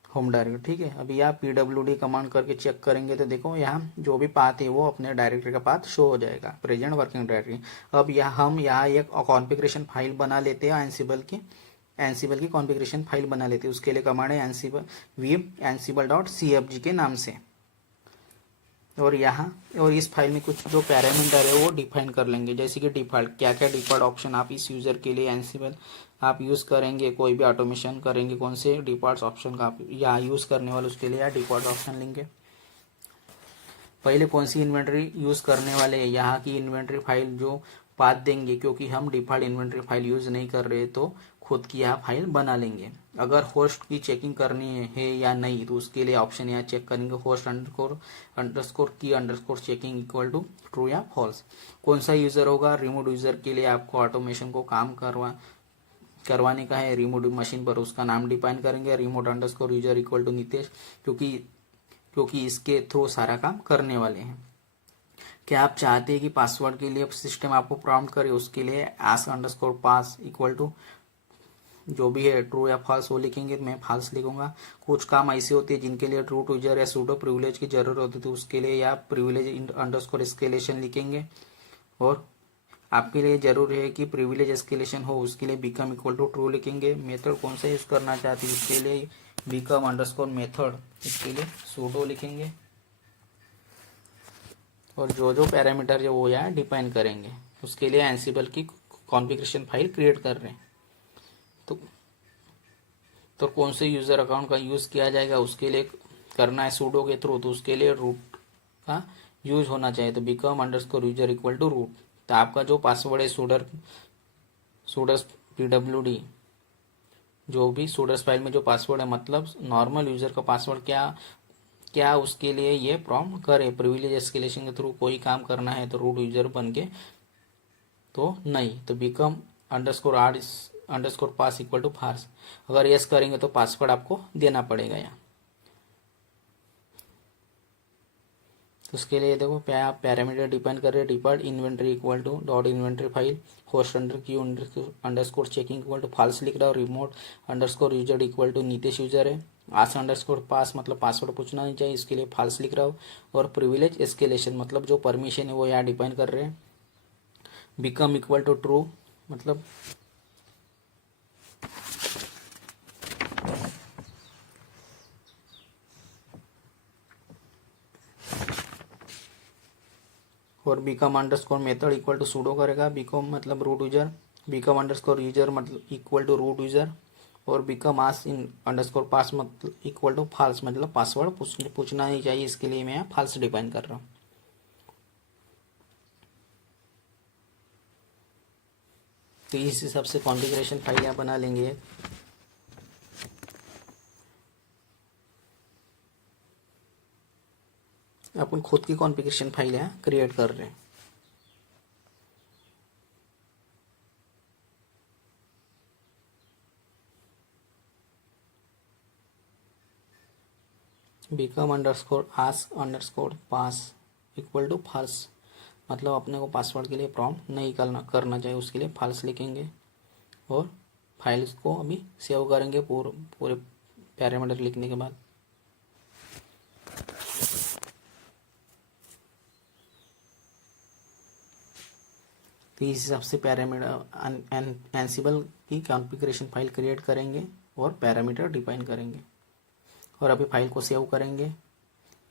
होम डायरेक्टरी। ठीक है, अभी आप pwd कमांड करके चेक करेंगे तो देखो यहाँ जो भी पाथ है वो अपने डायरेक्टरी का पाथ शो हो जाएगा, प्रेजेंट वर्किंग डायरेक्टरी। अब हम यहाँ एक कॉन्फ़िगरेशन फाइल बना लेते हैं एनसीबल की कॉन्फ़िगरेशन फाइल बना लेते हैं। उसके लिए कमांड है ansible.cfg के नाम से। और इस फाइल में कुछ जो पैरामीटर है वो डिफाइन कर लेंगे, जैसे कि डिफॉल्ट क्या डिफॉल्ट ऑप्शन आप इस यूजर के लिए एनसीबल आप यूज़ करेंगे, कोई भी ऑटोमेशन करेंगे कौन से डिफॉल्ट ऑप्शन का आप यहाँ यूज़ करने वाले उसके लिए यहाँ डिफॉल्ट ऑप्शन लेंगे। पहले कौन सी इन्वेंट्री यूज़ करने वाले हैं, यहाँ की इन्वेंट्री फाइल जो पाथ देंगे, क्योंकि हम डिफॉल्ट इन्वेंट्री फाइल यूज़ नहीं कर रहे तो खुद की यहाँ फाइल बना लेंगे। अगर होस्ट की चेकिंग करनी है या नहीं तो उसके लिए ऑप्शन यहाँ चेक करेंगे, host underscore key underscore checking equal to true या फॉल्स। कौन सा यूज़र होगा, रिमोट यूज़र के लिए आपको ऑटोमेशन को काम करवाने का है रिमोट मशीन पर, उसका नाम डिफाइन करेंगे remote_user इक्वल टू नितेश, क्योंकि इसके थ्रू सारा काम करने वाले हैं। क्या आप चाहते हैं कि पासवर्ड के लिए सिस्टम आपको प्रॉम्प्ट करे, उसके लिए ask_pass इक्वल टू जो भी है ट्रू या फॉल्स वो लिखेंगे, मैं फॉल्स लिखूंगा। कुछ काम ऐसे होते हैं जिनके लिए रूट यूजर या सूडो प्रिविलेज की जरूरत होती है तो उसके लिए या प्रिविलेज अंडरस्कोर एस्केलेशन लिखेंगे। और आपके लिए जरूरी है कि प्रिविलेज एस्केलेशन हो, उसके लिए बिकम इक्वल टू ट्रू लिखेंगे। मेथड कौन सा यूज करना चाहते हैं उसके लिए बिकम अंडरस्कोर मेथड, इसके लिए सूडो लिखेंगे। और जो पैरामीटर है वो यहाँ डिफाइन करेंगे। उसके लिए एनसीबल की कॉन्फ़िगरेशन फाइल क्रिएट कर रहे हैं। तो कौन से यूजर अकाउंट का यूज किया जाएगा उसके लिए करना है सूडो के थ्रू, तो उसके लिए रूट का यूज होना चाहिए। तो become underscore user equal to root. तो आपका जो पासवर्ड है सूडर्स pwd, जो भी सूडर्स फाइल में जो पासवर्ड है, मतलब नॉर्मल यूजर का पासवर्ड क्या उसके लिए ये प्रॉम्प्ट करे। प्रिविलेज एस्केलेशन के थ्रू कोई काम करना है तो रूट यूजर बन के तो नहीं, तो become underscore pass equal to false. अगर यस करेंगे तो पासवर्ड आपको देना पड़ेगा यहाँ। तो उसके लिए देखो आप पैरामीटर डिफाइन कर रहे हैं, default inventory equal to dot inventory file host underscore checking equal to false लिख रहा हूँ। Remote underscore user equal to Nitish user है। आस्क अंडरस्कोर पास मतलब पासवर्ड पूछना नहीं चाहिए, इसके लिए फॉल्स लिख रहा हूँ। और प्रिविलेज एस्केलेशन मतलब जो परमिशन है वो यहाँ डिफाइन कर रहे हैं। बिकम इक्वल टू ट्रू मतलब और become underscore method equal to sudo करेगा। बिकम मतलब root user, become underscore user मतलब इक्वल टू रूट यूजर, और become ask in underscore pass मतलब इक्वल टू फॉल्स मतलब पासवर्ड पूछना नहीं चाहिए, इसके लिए मैं फॉल्स डिफाइन कर रहा हूँ। तो इस हिसाब से कॉन्फ़िगरेशन फाइल यहाँ बना लेंगे। अपन खुद की कॉन्फ़िगरेशन फाइल यहाँ क्रिएट कर रहे हैं। Become underscore ask underscore pass equal to false मतलब अपने को पासवर्ड के लिए प्रॉम्प्ट नहीं करना चाहिए, उसके लिए फॉल्स लिखेंगे और फाइल्स को अभी सेव करेंगे पूरे पैरामीटर लिखने के बाद। तो इस हिसाब से पैरामीटर एंसिबल की कॉन्फ़िगरेशन फाइल क्रिएट करेंगे और पैरामीटर डिफाइन करेंगे। और अभी फाइल को सेव करेंगे,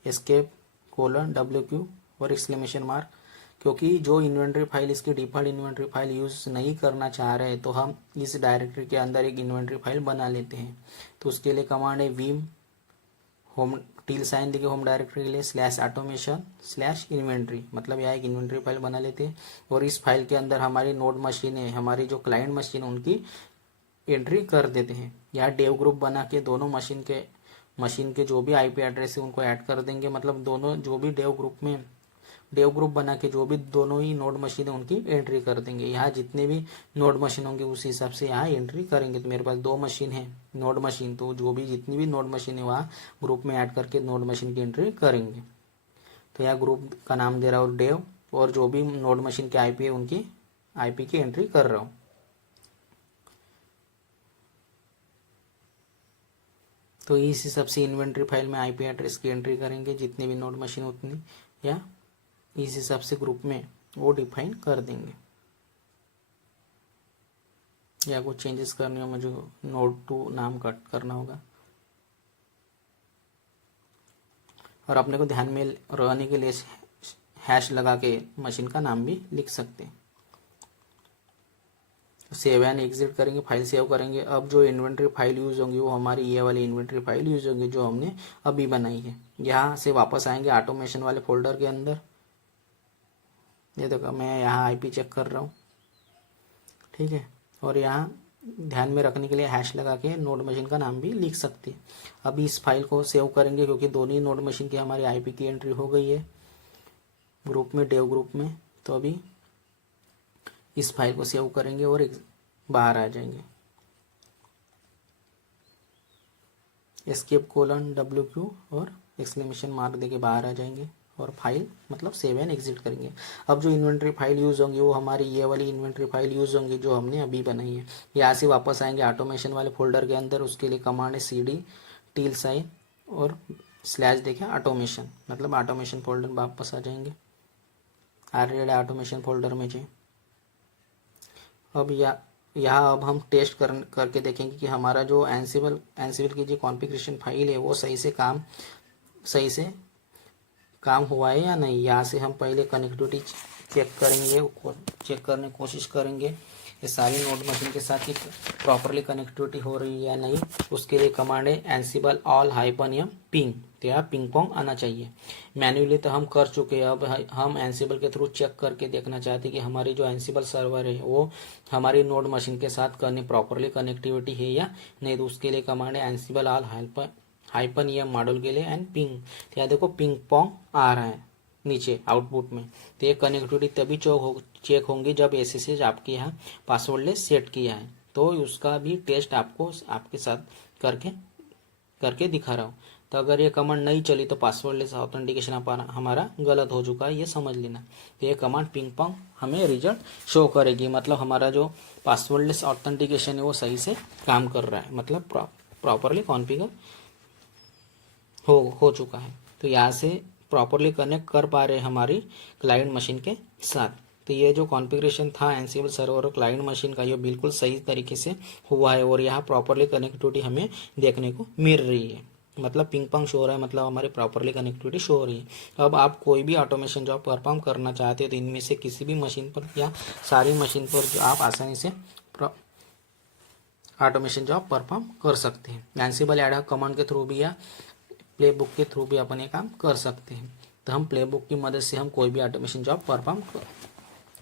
escape::wq और एक्सक्लेमेशन मार्क, क्योंकि जो इन्वेंट्री फाइल इसकी डिफ़ॉल्ट इन्वेंट्री फाइल यूज़ नहीं करना चाह रहे हैं तो हम इस डायरेक्टरी के अंदर एक इन्वेंट्री फाइल बना लेते हैं। तो उसके लिए कमांड है vim होम ~, देखिए होम डायरेक्टरी के लिए /automation/inventory, मतलब यहाँ एक इन्वेंट्री फाइल बना लेते हैं और इस फाइल के अंदर हमारी नोड मशीन है, हमारी जो क्लाइंट मशीन उनकी एंट्री कर देते हैं। यहाँ डेव ग्रुप बना के दोनों मशीन के जो भी आईपी एड्रेस है उनको ऐड कर देंगे, मतलब दोनों जो भी डेव ग्रुप बना के जो भी दोनों ही नोड मशीन है उनकी एंट्री कर देंगे। यहाँ जितने भी नोड मशीन होंगे उस हिसाब से यहाँ एंट्री करेंगे। तो मेरे पास 2 मशीन है नोड मशीन, तो जो भी जितनी भी नोड मशीन है वहाँ ग्रुप में ऐड करके नोड मशीन की एंट्री करेंगे। तो यहाँ ग्रुप का नाम दे रहा हूँ डेव, और जो भी नोड मशीन के आईपी है उनकी आईपी की एंट्री कर रहा हूँ। तो इस हिसाब से इन्वेंट्री फाइल में आईपी एड्रेस की एंट्री करेंगे, जितनी भी नोड मशीन उतनी, या इस हिसाब से ग्रुप में वो डिफाइन कर देंगे। या कुछ चेंजेस करने हो मुझे node2 नाम कट करना होगा। और अपने को ध्यान में रहने के लिए हैश लगा के मशीन का नाम भी लिख सकते हैं। सेव एंड एग्जिट करेंगे, फाइल सेव करेंगे। अब जो इन्वेंट्री फाइल यूज होंगी वो हमारी ये वाली इन्वेंट्री फाइल यूज होंगी जो हमने अभी बनाई है। यहाँ से वापस आएंगे ऑटोमेशन वाले फोल्डर के अंदर। ये देखो मैं यहाँ आईपी चेक कर रहा हूँ, ठीक है। और यहाँ ध्यान में रखने के लिए हैश लगा के नोड मशीन का नाम भी लिख सकते हैं। अभी इस फाइल को सेव करेंगे क्योंकि दोनों ही नोड मशीन की हमारी आईपी की एंट्री हो गई है ग्रुप में, डेव ग्रुप में। तो अभी इस फाइल को सेव करेंगे और बाहर आ जाएंगे, escape::wq और एक्सक्लेमेशन मार्क देके बाहर आ जाएंगे और फाइल मतलब सेव एंड एग्जिट करेंगे। अब जो इन्वेंट्री फाइल यूज होंगी वो हमारी ये वाली इन्वेंट्री फाइल यूज होंगी जो हमने अभी बनाई है। यहाँ से वापस आएंगे ऑटोमेशन वाले फोल्डर के अंदर। उसके लिए कमांड है cd ~, और / देखें ऑटोमेशन, मतलब ऑटोमेशन फोल्डर में वापस आ जाएंगे, ऑटोमेशन फोल्डर में जी। अब यहाँ अब हम टेस्ट करके देखेंगे कि हमारा जो एंसिबल की जो कॉन्फ़िगरेशन फाइल है वो सही से काम हुआ है या नहीं। यहाँ से हम पहले कनेक्टिविटी चेक करने की कोशिश करेंगे ये सारी नोड मशीन के साथ ही प्रॉपरली कनेक्टिविटी हो रही है या नहीं। उसके लिए कमांड है एंसिबल all-m ping, तो यहाँ पिंग पोंग आना चाहिए। मैन्युअली तो हम कर चुके हैं, अब हम एंसिबल के थ्रू चेक करके देखना चाहते हैं कि हमारी जो एंसिबल सर्वर है वो हमारी नोड मशीन के साथ प्रॉपरली कनेक्टिविटी है या नहीं। तो उसके लिए कमांड है एंसिबल all-m मॉड्यूल के लिए एंड पिंग। तो यहाँ देखो पिंग पोंग आ रहा है नीचे आउटपुट में। तो ये कनेक्टिविटी तभी चेक होंगी जब SSH आपके यहाँ पासवर्डलेस सेट किया है। तो उसका भी टेस्ट आपके साथ करके दिखा रहा हूँ। तो अगर ये कमांड नहीं चली तो पासवर्डलेस ऑथेंटिकेशन हमारा गलत हो चुका है, ये समझ लेना। तो ये कमांड पिंग पोंग हमें रिजल्ट शो करेगी, मतलब हमारा जो पासवर्डलेस ऑथेंटिकेशन है वो सही से काम कर रहा है, मतलब प्रॉपरली कॉन्फ़िगर हो चुका है। तो यहाँ से प्रॉपरली कनेक्ट कर पा रहे हैं हमारी क्लाइंट मशीन के साथ। तो ये जो कॉन्फ़िगरेशन था एंसिबल सर्वर और क्लाइंट मशीन का ये बिल्कुल सही तरीके से हुआ है और यहाँ प्रॉपरली कनेक्टिविटी हमें देखने को मिल रही है, मतलब पिंग पोंग शो हो रहा है, मतलब हमारी प्रॉपरली कनेक्टिविटी शो हो रही है। अब आप कोई भी ऑटोमेशन जॉब परफॉर्म करना चाहते हो तो इनमें से किसी भी मशीन पर या सारी मशीन पर जो आप आसानी से ऑटोमेशन जॉब परफॉर्म कर सकते हैं। एंसिबल एडहॉक कमांड के थ्रू भी या प्ले बुक के थ्रू भी अपन ये काम कर सकते हैं। तो हम प्ले बुक की मदद से हम कोई भी ऑटोमेशन जॉब परफॉर्म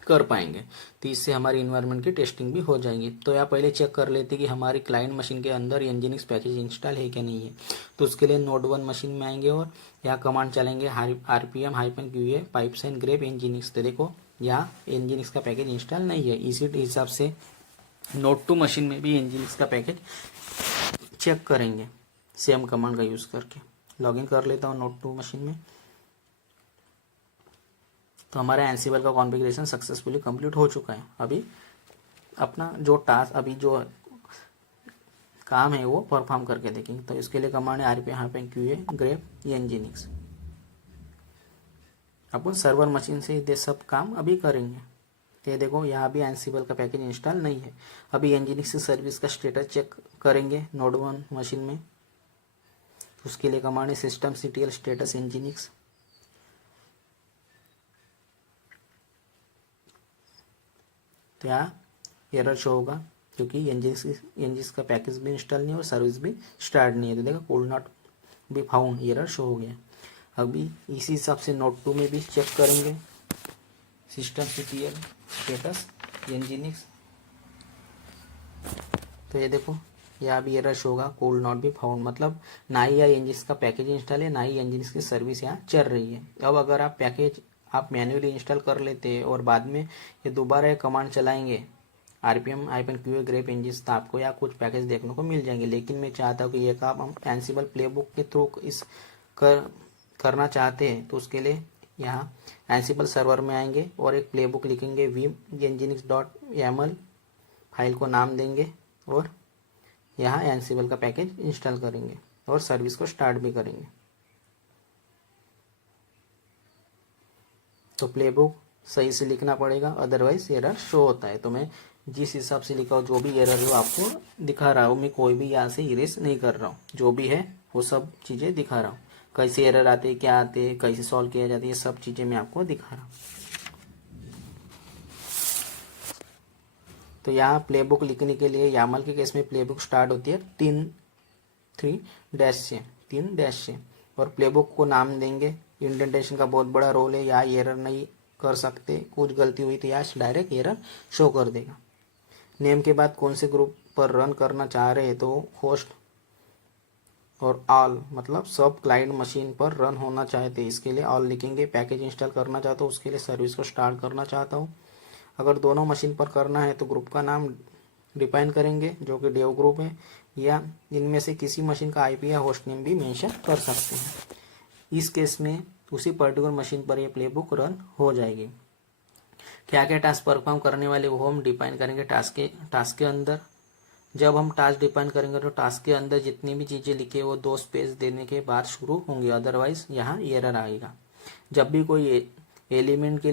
कर पाएंगे। तो इससे हमारी इन्वायरमेंट की टेस्टिंग भी हो जाएगी। तो यहाँ पहले चेक कर लेते कि हमारी क्लाइंट मशीन के अंदर nginx पैकेज इंस्टॉल है क्या नहीं है। तो उसके लिए node1 मशीन में आएंगे और यहाँ कमांड चलेंगे rpm-qa pipes and grep nginx। तो देखो यहाँ nginx का पैकेज इंस्टॉल नहीं है। इसी हिसाब से node2 मशीन में भी nginx का पैकेज चेक करेंगे सेम कमांड का यूज़ करके। लॉगिन कर लेता हूँ node2 मशीन में। तो हमारा एनसीबल का कॉन्फ़िगरेशन सक्सेसफुली कंप्लीट हो चुका है। अभी अपना जो टास्क अभी जो काम है वो परफॉर्म करके देखेंगे। तो इसके लिए कमांड है rpm -qa grep nginx। अपन सर्वर मशीन से ये सब काम अभी करेंगे। तो ये देखो यहाँ भी एनसीबल का पैकेज इंस्टॉल नहीं है। अभी nginx सर्विस का स्टेटस चेक करेंगे नोड 1 मशीन में। उसके लिए कमांड है systemctl status nginx। तो यहाँ एरर शो होगा क्योंकि nginx का पैकेज भी इंस्टॉल नहीं है और सर्विस भी स्टार्ट नहीं है। तो देखा code not be found error show हो गया। अभी इसी हिसाब से नोड 2 में भी चेक करेंगे systemctl status nginx। तो ये देखो यहाँ भी एरर शो होगा कोड नॉट बी फाउंड, मतलब ना ही यहाँ nginx का पैकेज इंस्टॉल है ना ही nginx की सर्विस यहाँ चल रही है। अब अगर आप पैकेज आप मैन्युअली इंस्टॉल कर लेते हैं और बाद में ये दोबारा ये कमांड चलाएंगे rpm -qa grep nginx तो आपको यहाँ कुछ पैकेज देखने को मिल जाएंगे। लेकिन मैं चाहता हूँ कि ये काम हम एनसीबल प्लेबुक के थ्रू इस करना चाहते हैं। तो उसके लिए यहाँ एनसीबल सर्वर में आएंगे और एक प्लेबुक लिखेंगे vim nginx.yaml, फाइल को नाम देंगे और यहाँ एनसीबल का पैकेज इंस्टॉल करेंगे और सर्विस को स्टार्ट भी करेंगे। तो प्लेबुक सही से लिखना पड़ेगा, अदरवाइज एरर शो होता है। तो मैं जिस हिसाब से लिखा हूँ जो भी एरर है आपको दिखा रहा हूँ। मैं कोई भी यहाँ से इरेज नहीं कर रहा हूँ, जो भी है वो सब चीज़ें दिखा रहा हूँ। कैसे एरर आते हैं, क्या आते हैं, कैसे सॉल्व किया जाता है, ये सब चीज़ें मैं आपको दिखा रहा हूँ। तो यहाँ प्लेबुक लिखने के लिए यामल के केस में प्लेबुक स्टार्ट होती है 3 डैश से और प्लेबुक को नाम देंगे। इंडेंटेशन का बहुत बड़ा रोल है, यहाँ एरर नहीं कर सकते। कुछ गलती हुई तो यहाँ डायरेक्ट एरर शो कर देगा। नेम के बाद कौन से ग्रुप पर रन करना चाह रहे हैं तो होस्ट और ऑल, मतलब सब क्लाइंट मशीन पर रन होना चाहते हैं, इसके लिए ऑल लिखेंगे। पैकेज इंस्टॉल करना चाहता हूँ उसके लिए सर्विस को स्टार्ट करना चाहता हूँ। अगर दोनों मशीन पर करना है तो ग्रुप का नाम डिफाइन करेंगे जो कि डेव ग्रुप है, या इनमें से किसी मशीन का आईपी या होस्ट नेम भी मेंशन कर सकते हैं। इस केस में उसी पर्टिकुलर मशीन पर यह प्लेबुक रन हो जाएगी। क्या क्या टास्क परफॉर्म करने वाले वो हम डिफाइन करेंगे टास्क के अंदर। जब हम टास्क डिफाइन करेंगे तो टास्क के अंदर जितनी भी चीज़ें लिखे वो 2 स्पेस देने के बाद शुरू होंगे, अदरवाइज यहाँ एरर आएगा। जब भी कोई एलिमेंट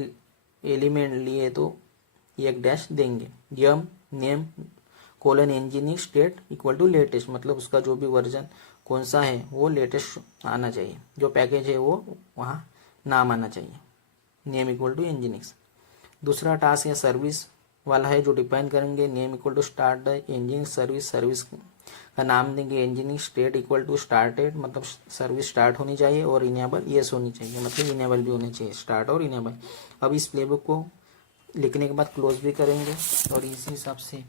लिए तो एक डैश देंगे। Yum name colon nginx state equal to latest, मतलब उसका जो भी वर्जन कौन सा है वो लेटेस्ट आना चाहिए। जो पैकेज है वो वहाँ नाम आना चाहिए, नेम इक्वल टू nginx। दूसरा टास्क या सर्विस वाला है जो डिफाइन करेंगे name equal to start the nginx service, service का नाम देंगे nginx state equal to started, मतलब सर्विस स्टार्ट होनी चाहिए और इनेबल येस होनी चाहिए, मतलब इनेबल भी होनी चाहिए, स्टार्ट और इनेबल। अब इस प्लेबुक को लिखने के बाद क्लोज भी करेंगे और इसी हिसाब से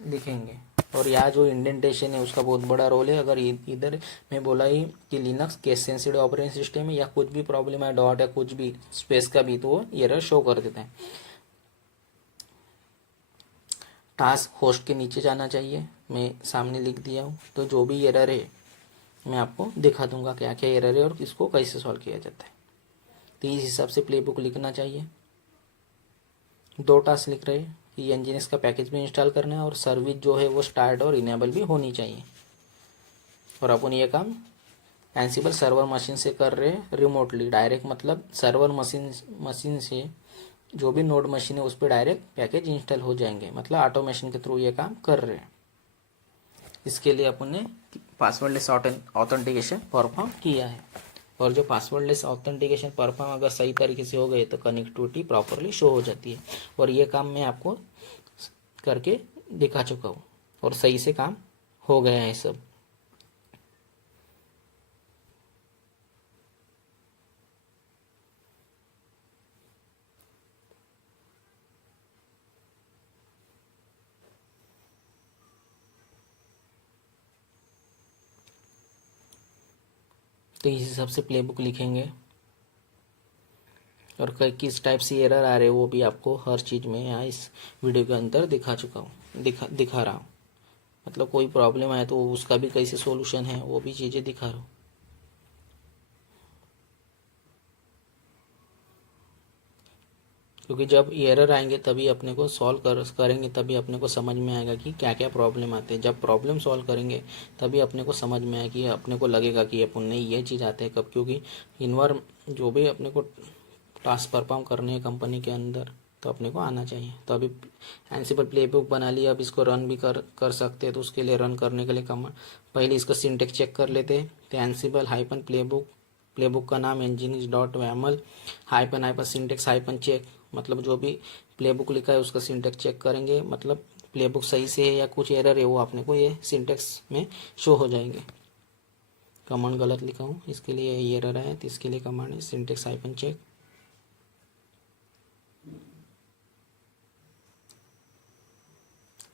लिखेंगे। और यहाँ जो इंडेंटेशन है उसका बहुत बड़ा रोल है। अगर इधर मैं बोला ही कि Linux case sensitive operating system है या कुछ भी प्रॉब्लम है डॉट या कुछ भी स्पेस का भी, तो वो एरर शो कर देता है। टास्क होस्ट के नीचे जाना चाहिए, मैं सामने लिख दिया हूँ। तो जो भी एरर है मैं आपको दिखा दूंगा क्या क्या एरर है और किसको कैसे सॉल्व किया जाता है। तो इस हिसाब से प्लेबुक लिखना चाहिए। 2 टास्क लिख रहे हैं कि nginx का पैकेज भी इंस्टॉल करना है और सर्विस जो है वो स्टार्ट और इनेबल भी होनी चाहिए। और अपन ये काम एनसीबल सर्वर मशीन से कर रहे हैं रिमोटली डायरेक्ट, मतलब सर्वर मशीन से जो भी नोड मशीन है उस पर डायरेक्ट पैकेज इंस्टॉल हो जाएंगे, मतलब ऑटोमेशन के थ्रू ये काम कर रहे हैं। इसके लिए अपन ने पासवर्डलेस ऑथेंटिकेशन परफॉर्म किया है और जो पासवर्डलेस ऑथेंटिकेशन परफॉर्म अगर सही तरीके से हो गए तो कनेक्टिविटी प्रॉपरली शो हो जाती है। और ये काम मैं आपको करके दिखा चुका हूँ और सही से काम हो गया है सब। तो इस हिसाब से प्लेबुक लिखेंगे और किस टाइप से एरर आ रहे हैं वो भी आपको हर चीज़ में यहाँ इस वीडियो के अंदर दिखा चुका हूँ, दिखा रहा हूँ। मतलब कोई प्रॉब्लम आए तो उसका भी कैसे सॉल्यूशन है वो भी चीज़ें दिखा रहा हूँ। क्योंकि जब एरर आएंगे तभी अपने को करेंगे, तभी अपने को समझ में आएगा कि क्या क्या प्रॉब्लम आते हैं। जब प्रॉब्लम सॉल्व करेंगे तभी अपने को समझ में आएगा कि अपने को लगेगा कि अपन नहीं ये चीज़ आते हैं कब, क्योंकि इनवर जो भी अपने को टास्क परफॉर्म करने हैं कंपनी के अंदर तो अपने को आना चाहिए। तो अभी एंसिबल प्लेबुक बना लिया, अब इसको रन भी कर सकते हैं। तो उसके लिए रन करने के लिए कमांड, पहले इसका सिंटेक्स चेक कर लेते हैं। तो एंसिबल हाइपन प्लेबुक का नाम engineers dot yaml hyphen hyphen syntax hyphen check, मतलब जो भी प्लेबुक लिखा है उसका सिंटेक्स चेक करेंगे, मतलब प्लेबुक सही से है या कुछ एरर है वो अपने को ये सिंटेक्स में शो हो जाएंगे। कमांड गलत लिखा हूँ, इसके लिए ये एरर है, तो इसके लिए कमांड है syntax hyphen check.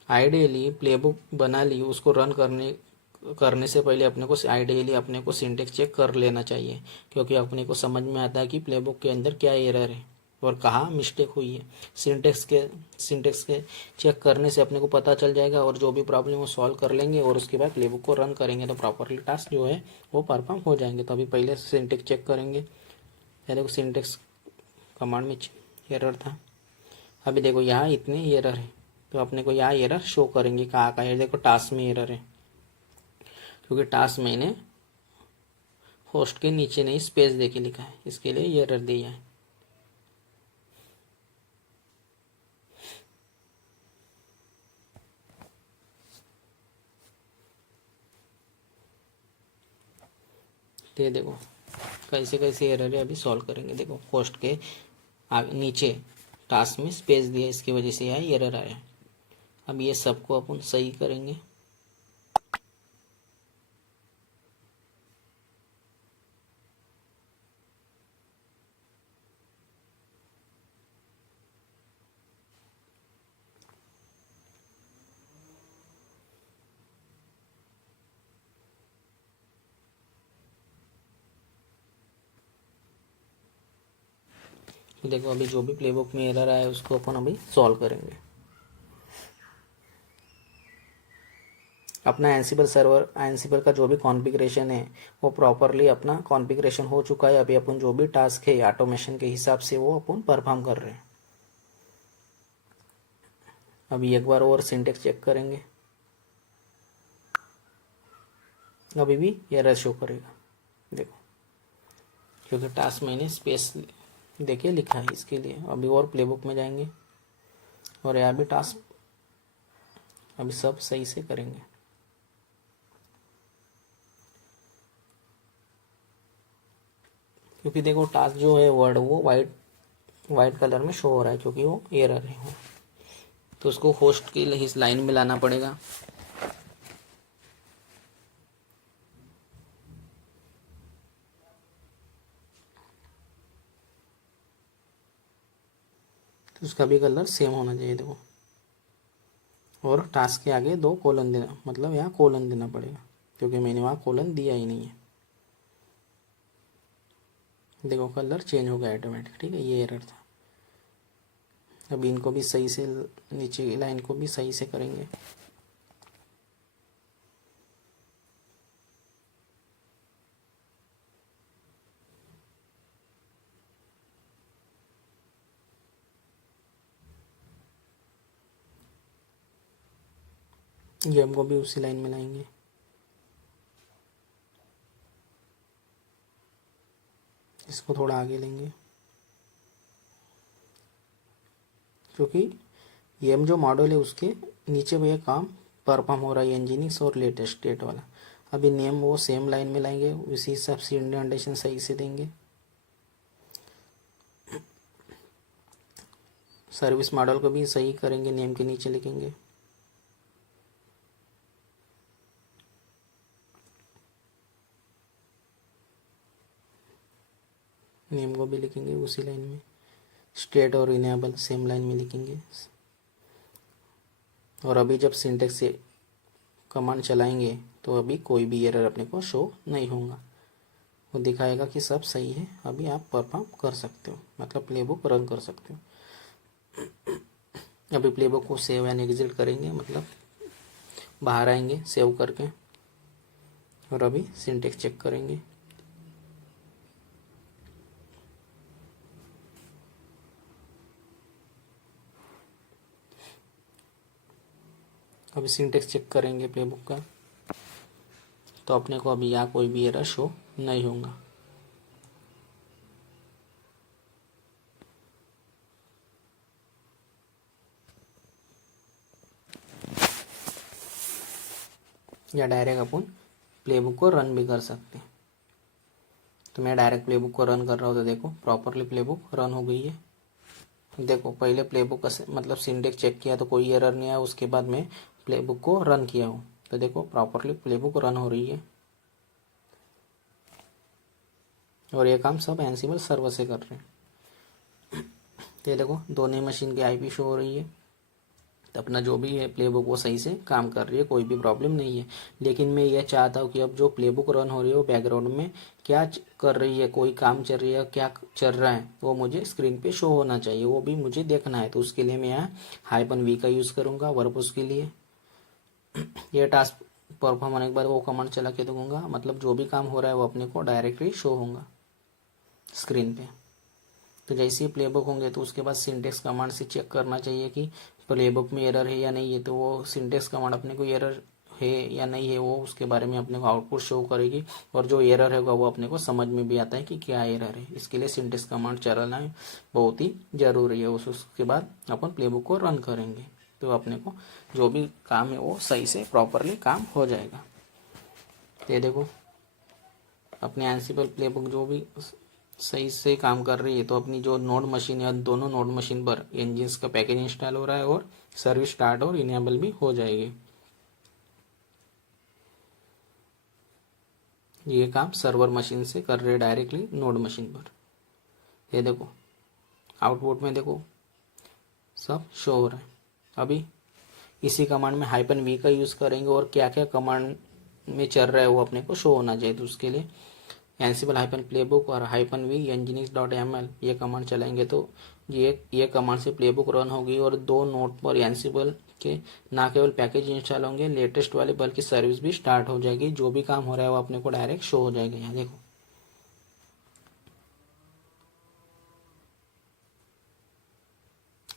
Ideally playbook बना ली, उसको रन करने से पहले अपने को आइडियली अपने को सिंटेक्स चेक कर लेना चाहिए, क्योंकि अपने को समझ में आता है कि प्लेबुक के अंदर क्या एरर है और कहाँ मिस्टेक हुई है। सिंटेक्स के चेक करने से अपने को पता चल जाएगा और जो भी प्रॉब्लम वो सॉल्व कर लेंगे और उसके बाद प्लेबुक को रन करेंगे तो प्रॉपरली टास्क जो है वो परफॉर्म हो जाएंगे। तो अभी पहले सिंटेक्स चेक करेंगे। पहले को सिंटेक्स कमांड में एरर था, अभी देखो यहाँ इतने एरर है तो अपने को यहाँ एरर शो करेंगे। कहाँ का है, देखो टास्क में एरर है, क्योंकि टास्क मैंने होस्ट के नीचे नहीं स्पेस देके लिखा है, इसके लिए एरर दिया है। तो देखो कैसे कैसे एरर है, अभी सॉल्व करेंगे। देखो होस्ट के नीचे टास्क में स्पेस दिया, इसकी वजह से यहाँ एरर आया। अब ये सबको अपन सही करेंगे। देखो अभी जो भी प्लेबुक में एरर आया है उसको अपन अभी सॉल्व करेंगे। अपना एंसिबल का जो भी कॉन्फ़िगरेशन है वो प्रॉपरली अपना कॉन्फ़िगरेशन हो चुका है। अभी अपन जो भी टास्क है ऑटोमेशन के हिसाब से वो अपन परफॉर्म कर रहे हैं। अभी एक बार और सिंटेक्स चेक करेंगे, अभी भी एरर शो करेगा। देखो क्योंकि टास्क मैंने स्पेस देके लिखा है, इसके लिए अभी और प्लेबुक में जाएंगे और यहाँ भी टास्क अभी सब सही से करेंगे। क्योंकि देखो टास्क जो है वर्ड वो वाइट कलर में शो हो रहा है क्योंकि वो एरर है, तो उसको होस्ट की इस लाइन में लाना पड़ेगा। तो उसका भी कलर सेम होना चाहिए देखो, और टास्क के आगे 2 कोलन देना, मतलब यहाँ कोलन देना पड़ेगा क्योंकि मैंने वहाँ कोलन दिया ही नहीं है। देखो कलर चेंज हो गया ऑटोमेटिक, ठीक है, ये एरर था। अब इनको भी सही से नीचे की लाइन को भी सही से करेंगे। ये हमको भी उसी लाइन में लाएंगे। इसको थोड़ा आगे लेंगे क्योंकि ये जो मॉडल है उसके नीचे भी ये काम परफॉर्म हो रहा है, इंजीनियर्स और लेटेस्ट डेट वाला। अभी नेम वो सेम लाइन में लाएंगे, उसी हिसाब से इंडेंटेशन सही से देंगे। सर्विस मॉडल को भी सही करेंगे, नेम के नीचे लिखेंगे। नेम को भी लिखेंगे उसी लाइन में। स्टेट और इनेबल सेम लाइन में लिखेंगे। और अभी जब सिंटेक्स से कमांड चलाएंगे तो अभी कोई भी एरर अपने को शो नहीं होगा, वो दिखाएगा कि सब सही है। अभी आप परफॉर्म कर सकते हो, मतलब प्लेबुक रन कर सकते हो। अभी प्लेबुक को सेव एंड एग्जिट करेंगे, मतलब बाहर आएंगे सेव करके, और अभी सिंटेक्स चेक करेंगे। अभी सिंटेक्स चेक करेंगे प्लेबुक का, तो अपने को अभी यहाँ कोई भी एरर शो नहीं होगा। या डायरेक्ट अपन प्लेबुक को रन भी कर सकते हैं। तो मैं डायरेक्ट प्लेबुक को रन कर रहा हूँ, तो देखो प्रॉपरली प्लेबुक रन हो गई है। देखो पहले प्लेबुक का मतलब सिंटेक्स चेक किया तो कोई एरर नहीं आया, उसके बाद मैं प्लेबुक को रन किया हूँ तो देखो प्रॉपरली प्लेबुक रन हो रही है। और ये काम सब एनसिबल सर्वर से कर रहे हैं। ये देखो दोनों मशीन की आईपी शो हो रही है, तो अपना जो भी है प्लेबुक वो सही से काम कर रही है, कोई भी प्रॉब्लम नहीं है। लेकिन मैं ये चाहता हूँ कि अब जो प्लेबुक रन हो रही है वो बैकग्राउंड में क्या कर रही है, कोई काम चल रही है, क्या चल रहा है, वो मुझे स्क्रीन पे शो होना चाहिए, वो भी मुझे देखना है। तो उसके लिए मैं यहाँ -v का यूज़ करूँगा वर्बोस के लिए। ये टास्क परफॉर्म होने के बाद वो कमांड चला के दूंगा, मतलब जो भी काम हो रहा है वो अपने को डायरेक्टली शो होगा स्क्रीन पे। तो जैसे ही प्लेबुक होंगे तो उसके बाद सिंटेक्स कमांड से चेक करना चाहिए कि प्लेबुक में एरर है या नहीं है। तो वो सिंटेक्स कमांड अपने को एरर है या नहीं है वो उसके बारे में अपने को आउटपुट शो करेगी, और जो एरर होगा वो अपने को समझ में भी आता है कि क्या एरर है। इसके लिए सिंटेक्स कमांड चलाना बहुत ही ज़रूरी है। उसके बाद अपन प्लेबुक को रन करेंगे तो अपने को जो भी काम है वो सही से प्रॉपरली काम हो जाएगा। ये देखो अपने एनसिबल प्लेबुक जो भी सही से काम कर रही है। तो अपनी जो नोड मशीन है, दोनों नोड मशीन पर एनजीन्स का पैकेज इंस्टॉल हो रहा है और सर्विस स्टार्ट और इनेबल भी हो जाएगी। ये काम सर्वर मशीन से कर रहे हैं डायरेक्टली नोड मशीन पर। ये देखो आउटपुट में देखो सब शो हो रहा है। अभी इसी कमांड में -v का यूज़ करेंगे और क्या क्या कमांड में चल रहा है वो अपने को शो होना चाहिए। तो उसके लिए एनसिबल -प्लेबुक और -v nginx.ml ये कमांड चलाएंगे तो ये कमांड से प्लेबुक रन होगी और दो नोड पर एनसिबल के ना केवल पैकेज इंस्टॉल होंगे लेटेस्ट वाले, बल्कि सर्विस भी स्टार्ट हो जाएगी। जो भी काम हो रहा है वो अपने को डायरेक्ट शो हो जाएगा। यहाँ देखो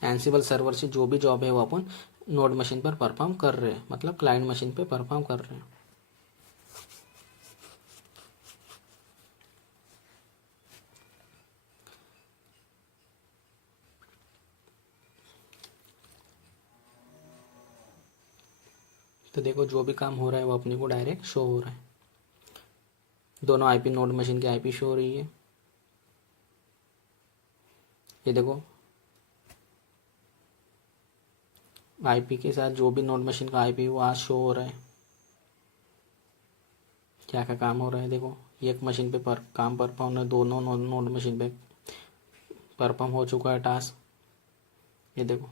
एनसिबल सर्वर से जो भी जॉब है वो अपन नोड मशीन पर परफॉर्म कर रहे हैं, मतलब क्लाइंट मशीन पे परफॉर्म कर रहे हैं। तो देखो जो भी काम हो रहा है वो अपने को डायरेक्ट शो हो रहा है। दोनों आईपी नोड मशीन की आईपी शो हो रही है। ये देखो आईपी के साथ जो भी नोड मशीन का आईपी वो आज शो हो रहा है। क्या क्या काम हो रहा है देखो, एक मशीन पे काम परफॉर्म है, दोनों नोड मशीन पे परफॉर्म हो चुका है टास्क। ये देखो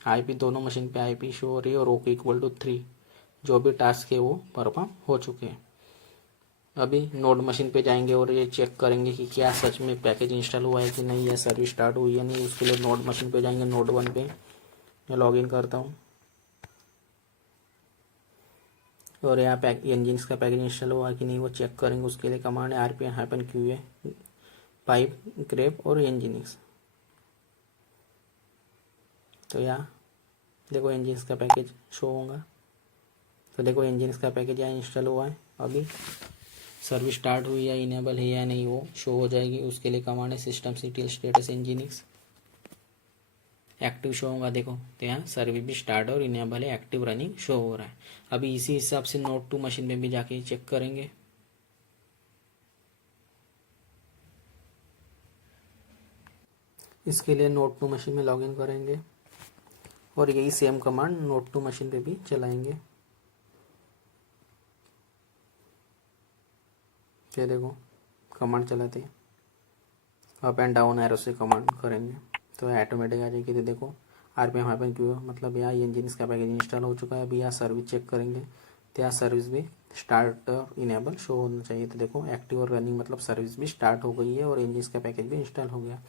आईपी दोनों मशीन पे आईपी शो हो रही है और ओके =3 जो भी टास्क है वो परफॉर्म हो चुके हैं। अभी नोड मशीन पे जाएंगे और ये चेक करेंगे कि क्या सच में पैकेज इंस्टॉल हुआ है कि नहीं, या सर्विस स्टार्ट हुई या नहीं। उसके लिए नोड मशीन पे जाएंगे, नोड 1 पे मैं लॉग इन करता हूँ और यहाँ एनजिन्स का पैकेज इंस्टॉल हुआ है कि नहीं वो चेक करेंगे। उसके लिए कमांड है rpm-qa पाइप ग्रेप और एनजिनिक्स। तो यहाँ देखो एनजिन्स का पैकेज शो होगा। तो देखो एनजिन्स का पैकेज यहाँ इंस्टॉल हुआ है। अभी सर्विस स्टार्ट हुई या इनेबल है या नहीं वो शो हो जाएगी। उसके लिए कमांड है systemctl status nginx active show होगा। देखो तो यहाँ सर्विस भी स्टार्ट और इनेबल है, एक्टिव रनिंग शो हो रहा है। अभी इसी हिसाब से नोड 2 मशीन में भी जाके चेक करेंगे। इसके लिए नोड 2 मशीन में लॉगिन करेंगे और यही सेम कमांड नोड 2 मशीन पे भी चलाएंगे। ये देखो कमांड चलाते हैं, अप एंड डाउन एरो से कमांड करेंगे तो ऑटोमेटिक आ जाएगी। तो देखो rpm-qa मतलब यहाँ एनजिन्स का पैकेज इंस्टॉल हो चुका है। अभी यहाँ सर्विस चेक करेंगे तो यहाँ सर्विस भी स्टार्ट और इनेबल शो होना चाहिए। तो देखो एक्टिव और रनिंग मतलब सर्विस भी स्टार्ट हो गई है और एनजिन्स का पैकेज भी इंस्टॉल हो गया।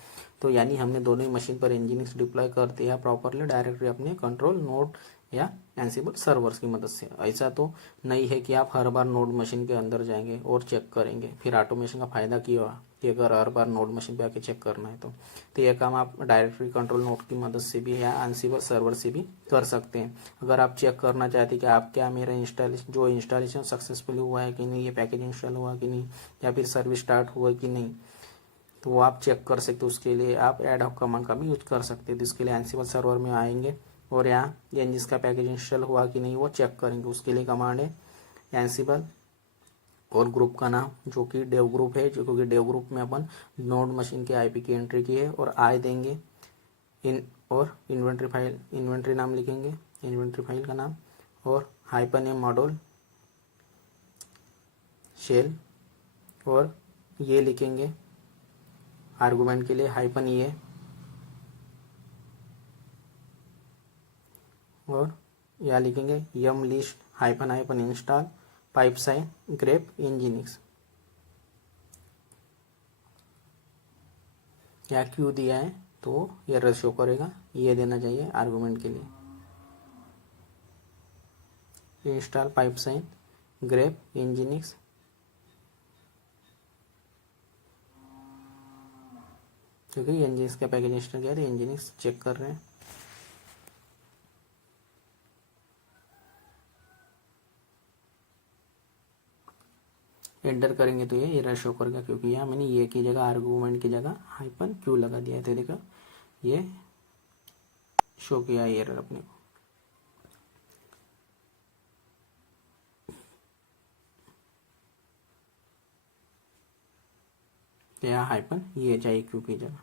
तो यानी हमने दोनों ही मशीन पर एनजिनिक्स डिप्लॉय कर दिया प्रॉपरली डायरेक्टली अपने कंट्रोल नोड या एनसिबल सर्वर्स की मदद से। ऐसा तो नहीं है कि आप हर बार नोड मशीन के अंदर जाएंगे और चेक करेंगे, फिर ऑटोमेशन का फ़ायदा क्या हुआ। कि अगर हर बार नोड मशीन पे आके चेक करना है तो यह काम आप डायरेक्टरी कंट्रोल नोड की मदद से भी या एनसिबल सर्वर से भी कर सकते हैं। अगर आप चेक करना चाहते हैं कि आप क्या मेरा इंस्टॉलेशन सक्सेसफुल हुआ है कि नहीं, ये पैकेज इंस्टॉल हुआ कि नहीं, या फिर सर्विस स्टार्ट हुआ कि नहीं, तो वो आप चेक कर सकते हो। उसके लिए आप एडहॉक कमांड का भी यूज कर सकते हैं। तो इसके लिए एनसिबल सर्वर में आएंगे और यहाँ एनजीएस का पैकेज इंस्टॉल हुआ कि नहीं वो चेक करेंगे। उसके लिए कमांड है एनसिबल और ग्रुप का नाम जो कि डेव ग्रुप है, जो क्योंकि डेव ग्रुप में अपन नोड मशीन के आईपी की एंट्री की है, और आय देंगे और इन्वेंट्री नाम लिखेंगे, इन्वेंट्री फाइल का नाम, और हाइपन एम मॉड्यूल शेल, और ये लिखेंगे आर्गुमेंट के लिए हाइपन ये, और यहाँ लिखेंगे yum list hyphen install pipe sign grep nginx. या क्यों दिया है तो एरर शो करेगा, ये देना चाहिए आर्गुमेंट के लिए, इंस्टॉल पाइप साइन ग्रेप इंजीनिक्स, क्योंकि इंजीनिक्स का पैकेज इंस्टॉल किया है, इंजीनिक्स चेक कर रहे हैं। एंटर करेंगे तो ये एरर शो करेगा, क्योंकि यहाँ मैंने ये की जगह आर्गुमेंट की जगह हाइपन क्यू लगा दिया है। तो देखो ये शो किया एरर अपने को। तो यहाँ हाइपन ये चाहिए क्यू की जगह,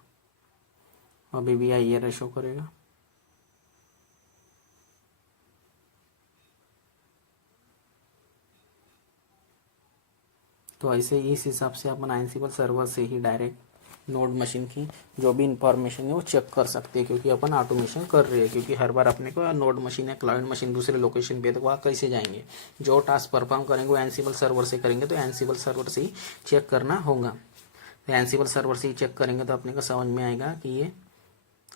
अभी भी यहाँ एरर शो करेगा। तो ऐसे इस हिसाब से अपन एनसिबल सर्वर से ही डायरेक्ट नोड मशीन की जो भी इंफॉर्मेशन है वो चेक कर सकते हैं, क्योंकि अपन ऑटोमेशन कर रहे हैं। क्योंकि हर बार अपने को नोड मशीन या क्लाउड मशीन दूसरे लोकेशन पे तो वहाँ कैसे जाएंगे, जो टास्क परफॉर्म करेंगे वो एनसिबल सर्वर से करेंगे, तो एनसिबल सर्वर से ही चेक करना होगा। तो एनसिबल सर्वर से ही चेक करेंगे तो अपने को समझ में आएगा कि ये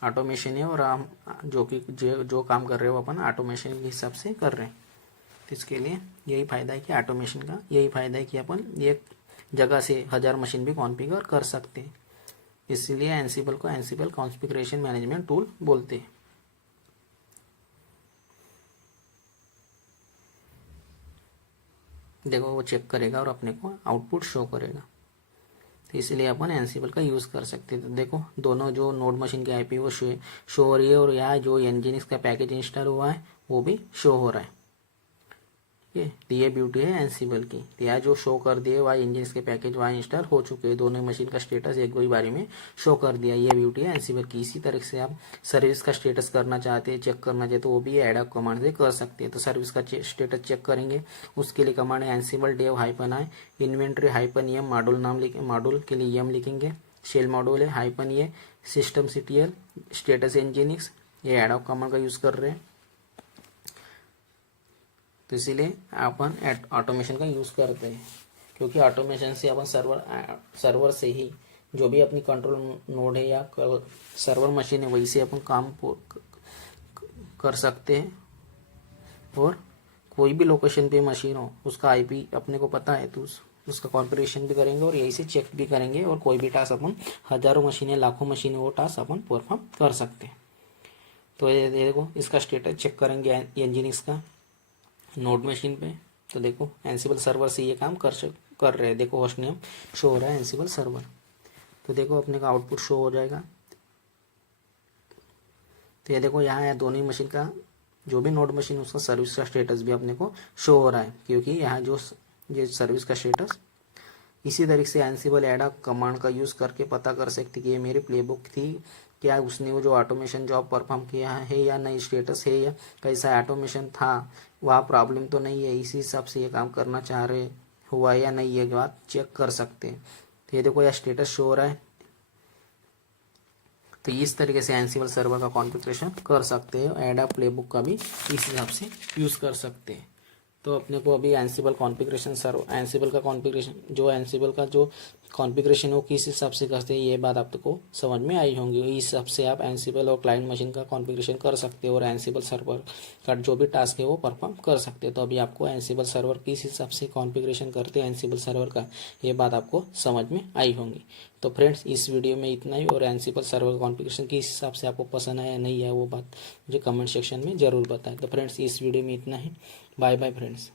ऑटोमेशन है, और हम जो काम कर रहे हो अपन ऑटोमेशन के हिसाब से कर रहे हैं। तो इसके लिए यही फ़ायदा है कि ऑटोमेशन का यही फ़ायदा है कि अपन एक जगह से 1000 मशीन भी कॉन्फ़िगर कर सकते हैं। इसलिए एनसिबल को एनसिबल कॉन्फ़िगरेशन मैनेजमेंट टूल बोलते हैं। देखो वो चेक करेगा और अपने को आउटपुट शो करेगा। तो इसलिए अपन एनसिबल का यूज़ कर सकते हैं। तो देखो दोनों जो नोड मशीन के आईपी वो शो हो रही है, और यहाँ जो एनजीनिक्स का पैकेज इंस्टॉल हुआ है वो भी शो हो रहा है। ये ब्यूटी है एनसिबल की। तो यहाँ जो शो कर दिए वहाँ इंजीनियर्स के पैकेज वहाँ इंस्टॉल हो चुके हैं, दोनों मशीन का स्टेटस एक ही बारी में शो कर दिया। ये ब्यूटी है एनसिबल की। इसी तरह से आप सर्विस का स्टेटस करना चाहते हैं, चेक करना चाहते तो वो भी एडहॉक कमांड से कर सकते हैं। तो सर्विस का स्टेटस चेक करेंगे, उसके लिए कमांड है एनसिबल डेव हाइपन आई इन्वेंट्री हाइपन एम मॉड्यूल नाम लिखे, मॉड्यूल के लिए एम लिखेंगे, शेल मॉड्यूल है हाइपन ये सिस्टम सीटीएल स्टेटस इंजीनिक्स, ये एडहॉक कमांड का यूज़ कर रहे हैं। तो इसीलिए अपन ऑटोमेशन का यूज़ करते हैं, क्योंकि ऑटोमेशन से अपन सर्वर से ही जो भी अपनी कंट्रोल नोड है या सर्वर मशीन है वही से अपन काम कर सकते हैं। और कोई भी लोकेशन पे मशीन हो उसका आईपी अपने को पता है, तो उसका कॉन्फ़िगरेशन भी करेंगे और यही से चेक भी करेंगे, और कोई भी टास्क अपन हज़ारों मशीनें लाखों मशीनें वो टास्क अपन परफॉर्म कर सकते हैं। तो ये देखो इसका स्टेटस चेक करेंगे इंजीनियर्स का नोड मशीन पे। तो देखो एनसिबल सर्वर से ये काम कर रहे हैं। देखो होस्ट नेम शो हो रहा है एनसिबल सर्वर। तो देखो अपने का आउटपुट शो हो जाएगा। तो ये देखो यहाँ है दोनों ही मशीन का जो भी नोड मशीन उसका सर्विस का स्टेटस भी अपने को शो हो रहा है, क्योंकि यहाँ जो ये सर्विस का स्टेटस इसी तरीके से एनसिबल एडहॉक कमांड का यूज़ करके पता कर सकते कि ये मेरी प्लेबुक थी, क्या उसने वो जो ऑटोमेशन जॉब परफॉर्म किया है या नहीं, स्टेटस है या कैसा ऑटोमेशन था, वहाँ प्रॉब्लम तो नहीं है, इसी हिसाब से ये काम करना चाह रहे हुआ या नहीं, ये बात चेक कर सकते हैं। तो ये देखो यह स्टेटस शो हो रहा है। तो इस तरीके से एनसिबल सर्वर का कॉन्फ़िगरेशन कर सकते हैं। एडहॉक प्लेबुक का भी इस हिसाब से यूज़ कर सकते हैं। तो अपने को अभी एंसिबल कॉन्फ़िगरेशन सर्व एंसिबल का जो कॉन्फ़िगरेशन हो किस हिसाब से करते हैं ये बात आपको समझ में आई होंगी। इस हिसाब से आप एंसिबल और क्लाइंट मशीन का कॉन्फ़िगरेशन कर सकते हो और एंसिबल सर्वर का जो भी टास्क है वो परफॉर्म कर सकते हो। तो अभी आपको एंसिबल सर्वर किस हिसाब से कॉन्फ़िगरेशन करते हैं एंसिबल सर्वर का ये बात आपको समझ में आई होंगी। तो फ्रेंड्स इस वीडियो में इतना ही, और एंसिबल सर्वर का कॉन्फ़िगरेशन किस हिसाब से आपको पसंद आया या नहीं आया वो बात मुझे कमेंट सेक्शन में ज़रूर बताएं। तो फ्रेंड्स इस वीडियो में इतना ही, बाय बाय फ्रेंड्स।